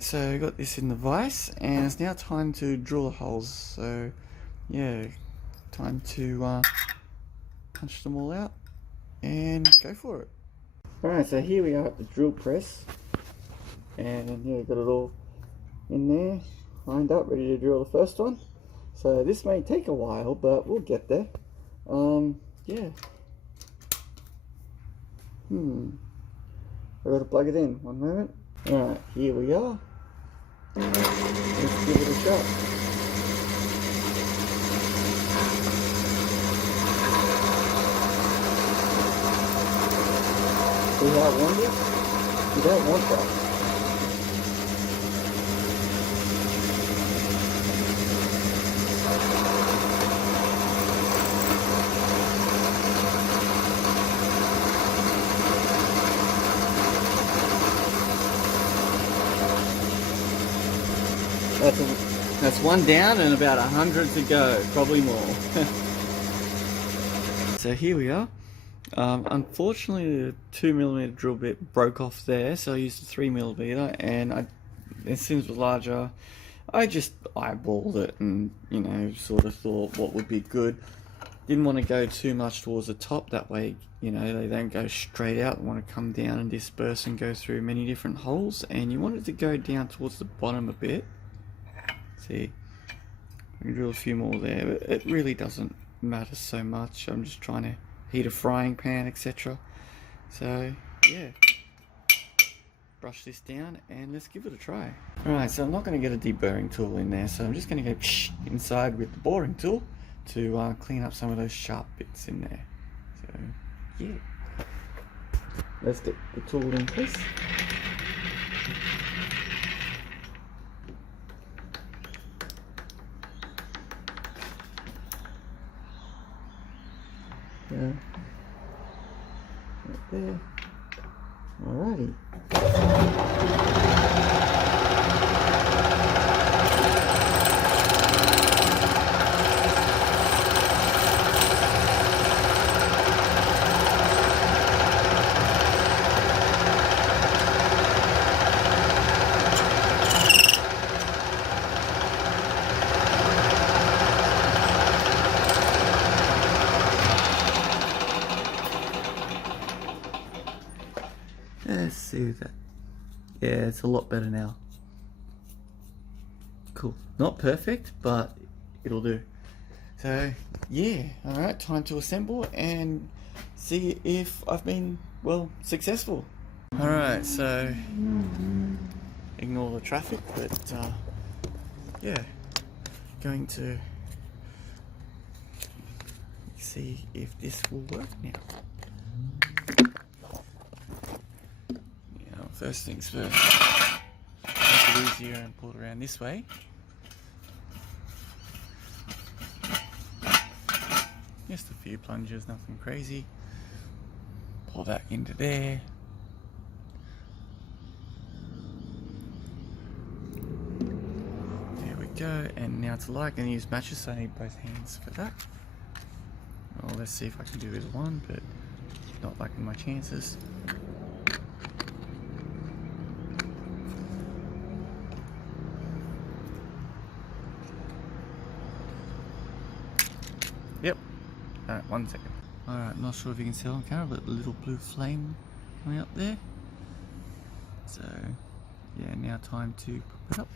So I got this in the vise, and it's now time to drill the holes. So yeah, time to punch them all out and go for it. Alright, so here we are at the drill press, and yeah, got it all in there, lined up, ready to drill the first one. So this may take a while, but we'll get there. Yeah. I gotta plug it in, one moment. Alright, here we are. Let's give it a shot. See how it wanders? You don't want that. That's one down and about 100 to go, probably more. So here we are. Unfortunately, the 2mm drill bit broke off there, so I used a 3mm, and it seems larger. I just eyeballed it and, you know, sort of thought what would be good. Didn't want to go too much towards the top, that way, you know, they don't go straight out. They want to come down and disperse and go through many different holes, and you want it to go down towards the bottom a bit. See, I can drill a few more there, but it really doesn't matter so much. I'm just trying to heat a frying pan, etc. So yeah, brush this down and let's give it a try. Alright, so I'm not going to get a deburring tool in there, so I'm just going to go inside with the boring tool to clean up some of those sharp bits in there. So yeah, let's get the tool in place. Right there. Alrighty. Let's see that. Yeah, it's a lot better now. Cool. Not perfect, but it'll do. So yeah, alright, time to assemble and see if I've been, well, successful. Alright, so ignore the traffic, but yeah, going to see if this will work now. First things first, make it easier and pull it around this way. Just a few plunges, nothing crazy. Pull that into there. There we go, and now to light, I'm going to use matches, so I need both hands for that. Well, let's see if I can do either one, but not liking my chances. Yep, Alright, 1 second. Alright, not sure if you can see on camera, but the little blue flame coming up there. So, yeah, now time to pop it up.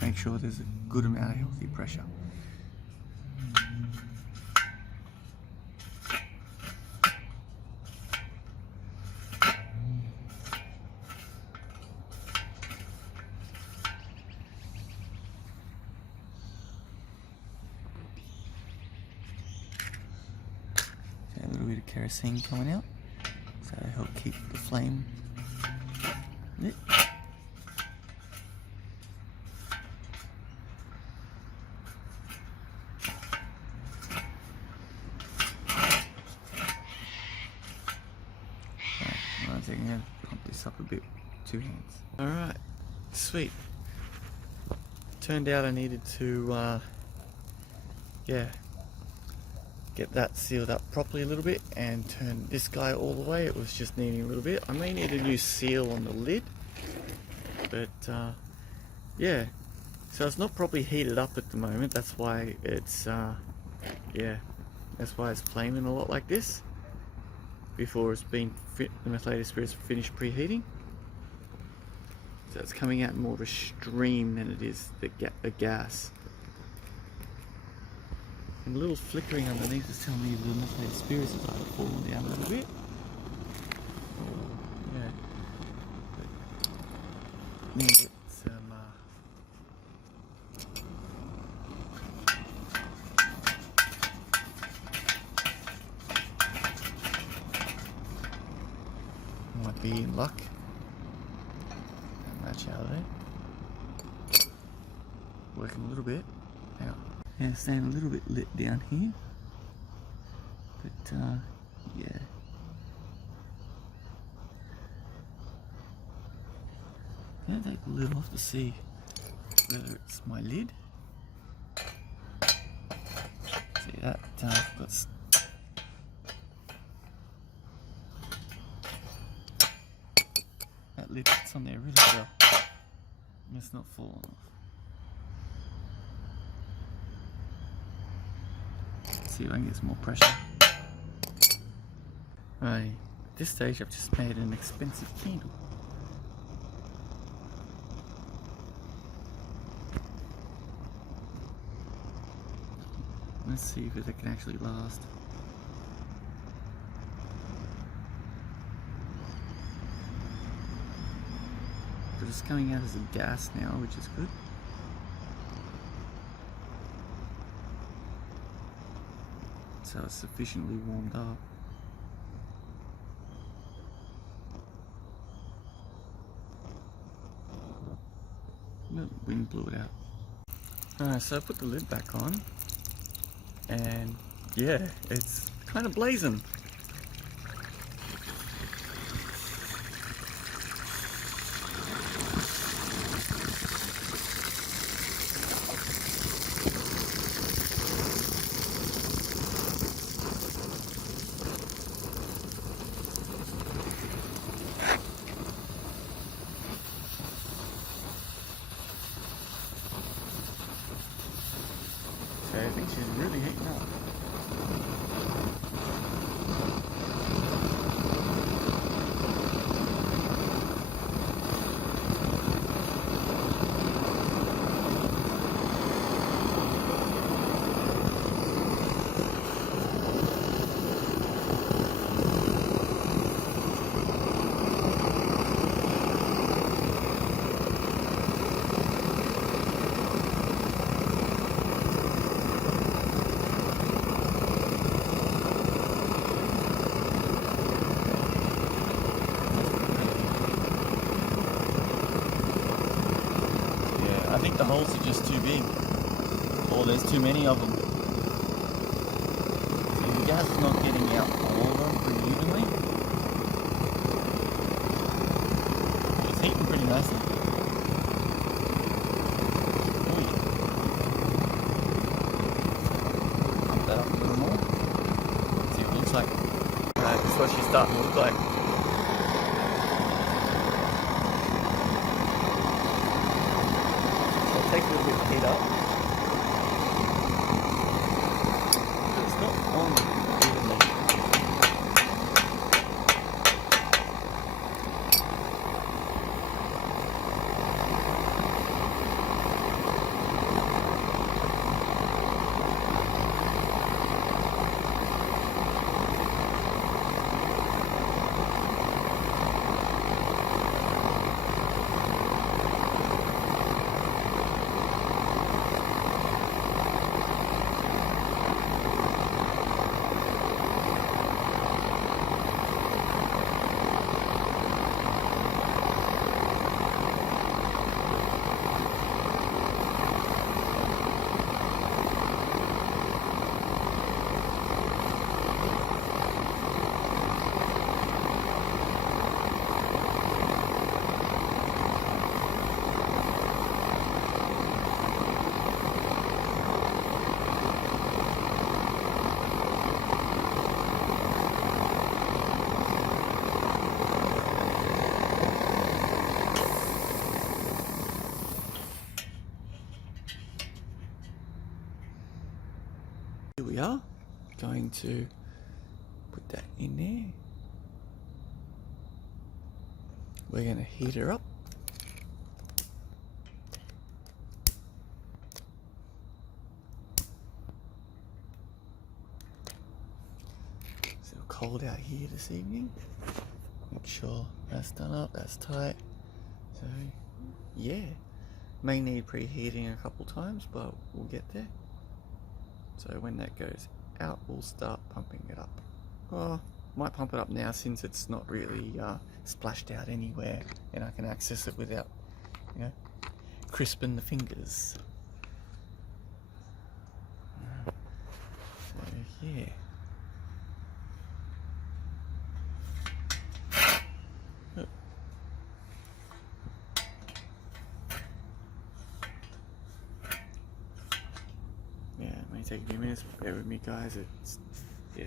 Make sure there's a good amount of healthy pressure. A little bit of kerosene coming out, so it'll help keep the flame lit. I'm going to pump this up a bit with 2 hands. Alright, sweet. Turned out I needed to, get that sealed up properly a little bit and turn this guy all the way. It was just needing a little bit. I may need a new seal on the lid, but yeah. So it's not properly heated up at the moment. That's why it's, that's why it's flaming a lot like this. Before it's been the methylated spirit's finished preheating, so it's coming out more of a stream than it is the gas. And a little flickering underneath is telling me the methylated spirits is like falling down a little bit. Yeah. But need it some. Might be in luck. Match out of there. Working a little bit. Now, yeah, staying a little bit lit down here. But yeah. I'm gonna take the lid off to see whether it's my lid. See that? Got lid fits on there really well. And it's not falling off. Let's see if I can get some more pressure. Right, at this stage I've just made an expensive candle. Let's see if it can actually last. But it's coming out as a gas now, which is good. So it's sufficiently warmed up. The wind blew it out. Alright, so I put the lid back on, and yeah, it's kind of blazing. So I think she's really heating up. I think the holes are just too big, or there's too many of them. See, the gas is not getting out all of them pretty evenly. It's heating pretty nicely. Oh yeah. Pump that up a little more. See what it looks like. Alright, this is what she's starting to look like. bit of heat up. But it's not on evenly. Here we are, going to put that in there. We're going to heat her up. It's a little cold out here this evening. Make sure that's done up, that's tight. So yeah, may need preheating a couple times, but we'll get there. So when that goes out, we'll start pumping it up. Well, might pump it up now since it's not really splashed out anywhere and I can access it without, you know, crisping the fingers. So yeah. Yeah, it may take a few minutes, but bear with me guys, it's, yeah.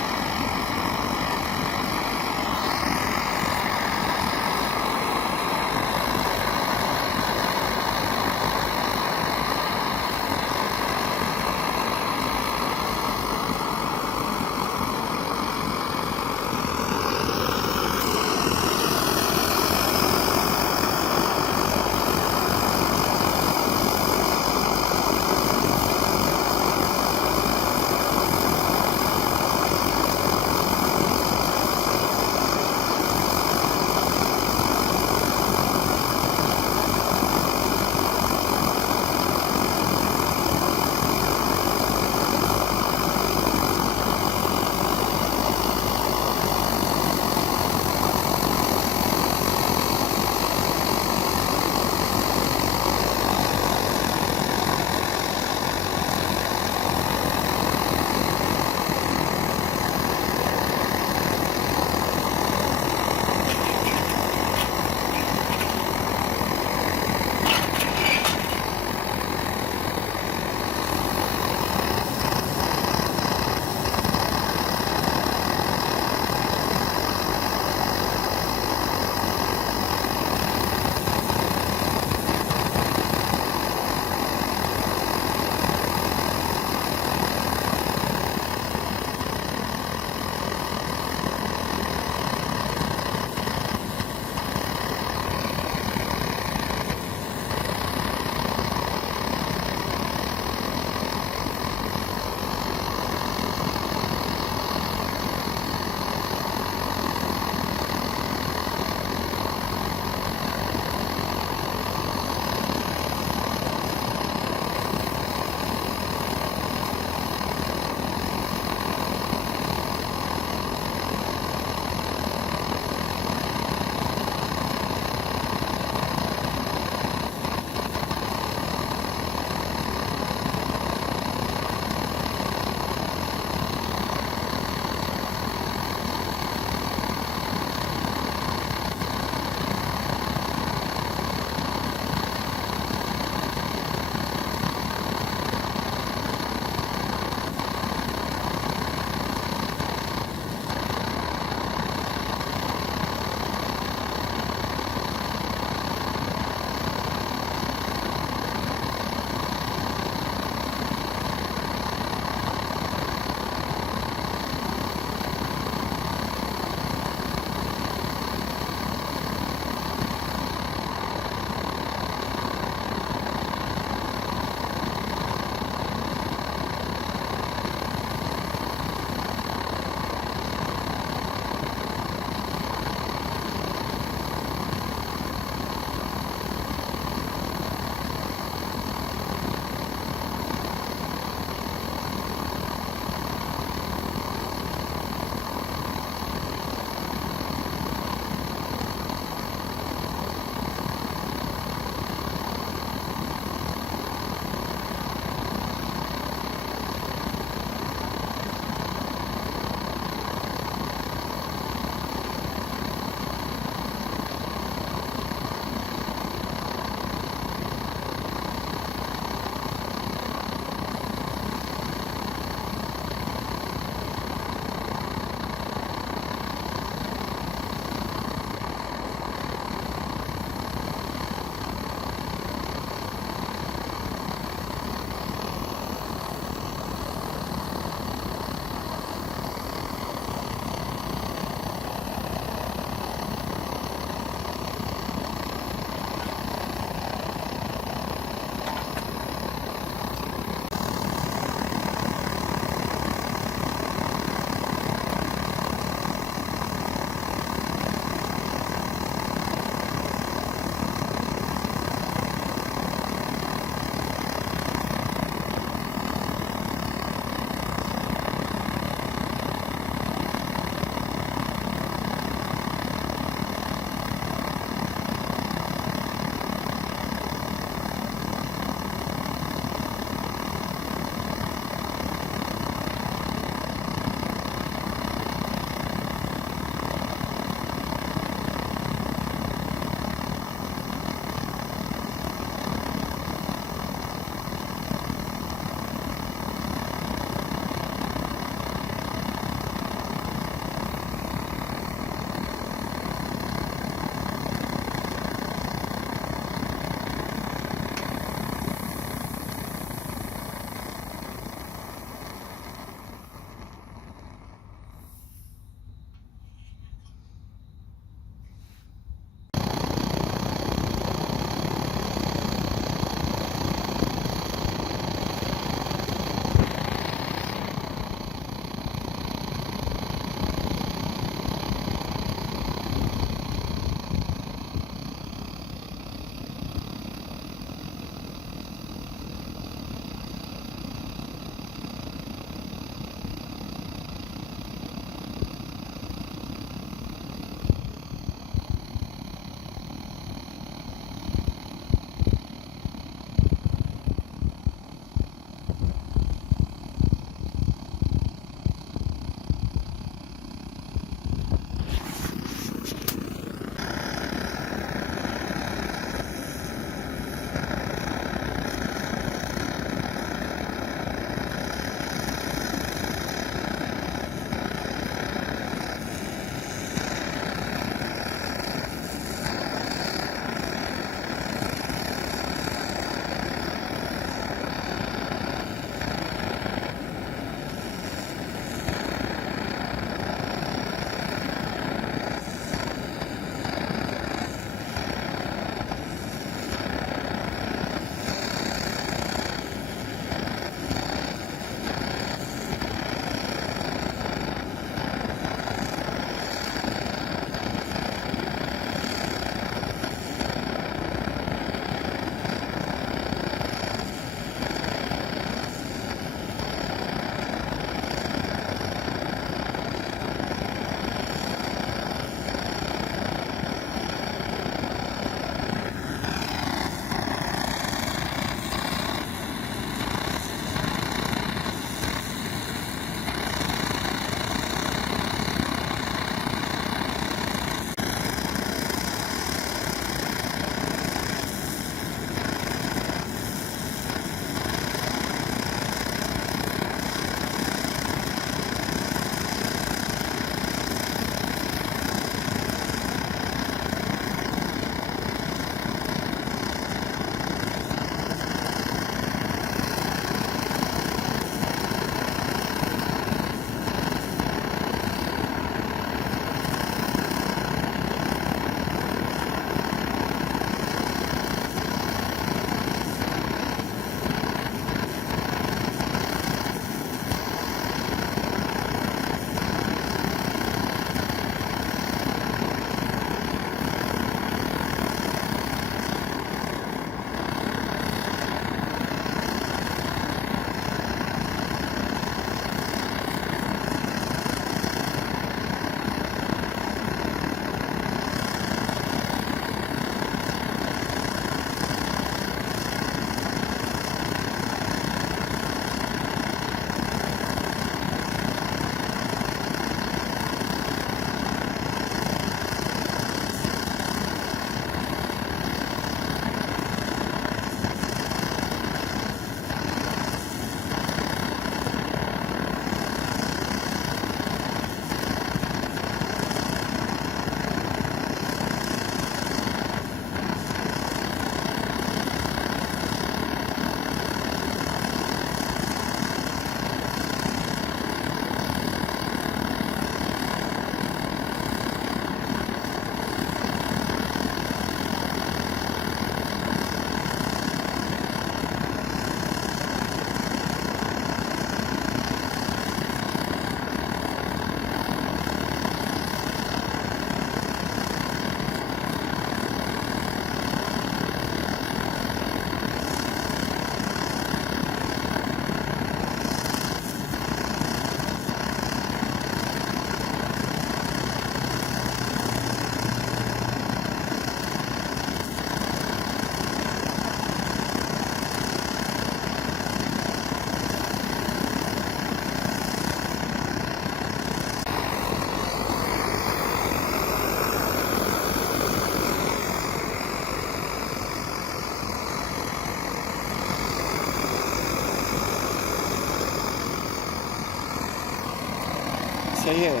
So yeah,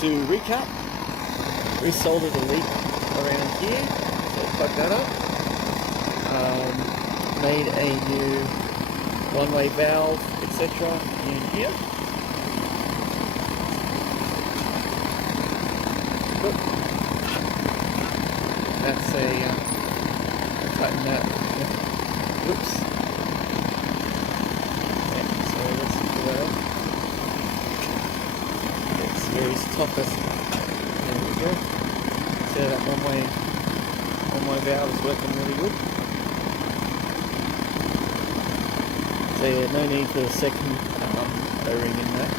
to recap, we soldered a leak around here, so plug that up. Made a new one-way valve, etc. in here. Oop. That's a tighten that. Whoops. Yeah, so let's pull that up. It's very toughest. There we go. So that one-way valve is working really good. So yeah, no need for a second O-ring in that.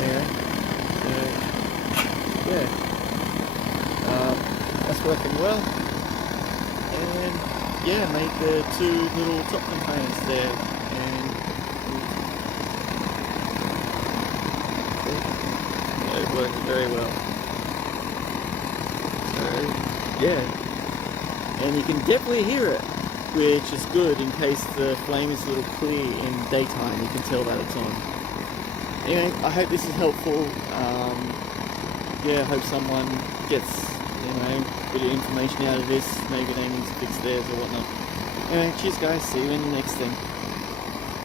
Anyway, so yeah, that's working well. And yeah, made the two little top components there, and yeah, it worked very well. So yeah, and you can definitely hear it, which is good in case the flame is a little clear in daytime. You can tell that it's on. Anyway, I hope this is helpful. Yeah, I hope someone gets, a bit of information out of this. Maybe they need to fix theirs or whatnot. Anyway, cheers guys, see you in the next thing.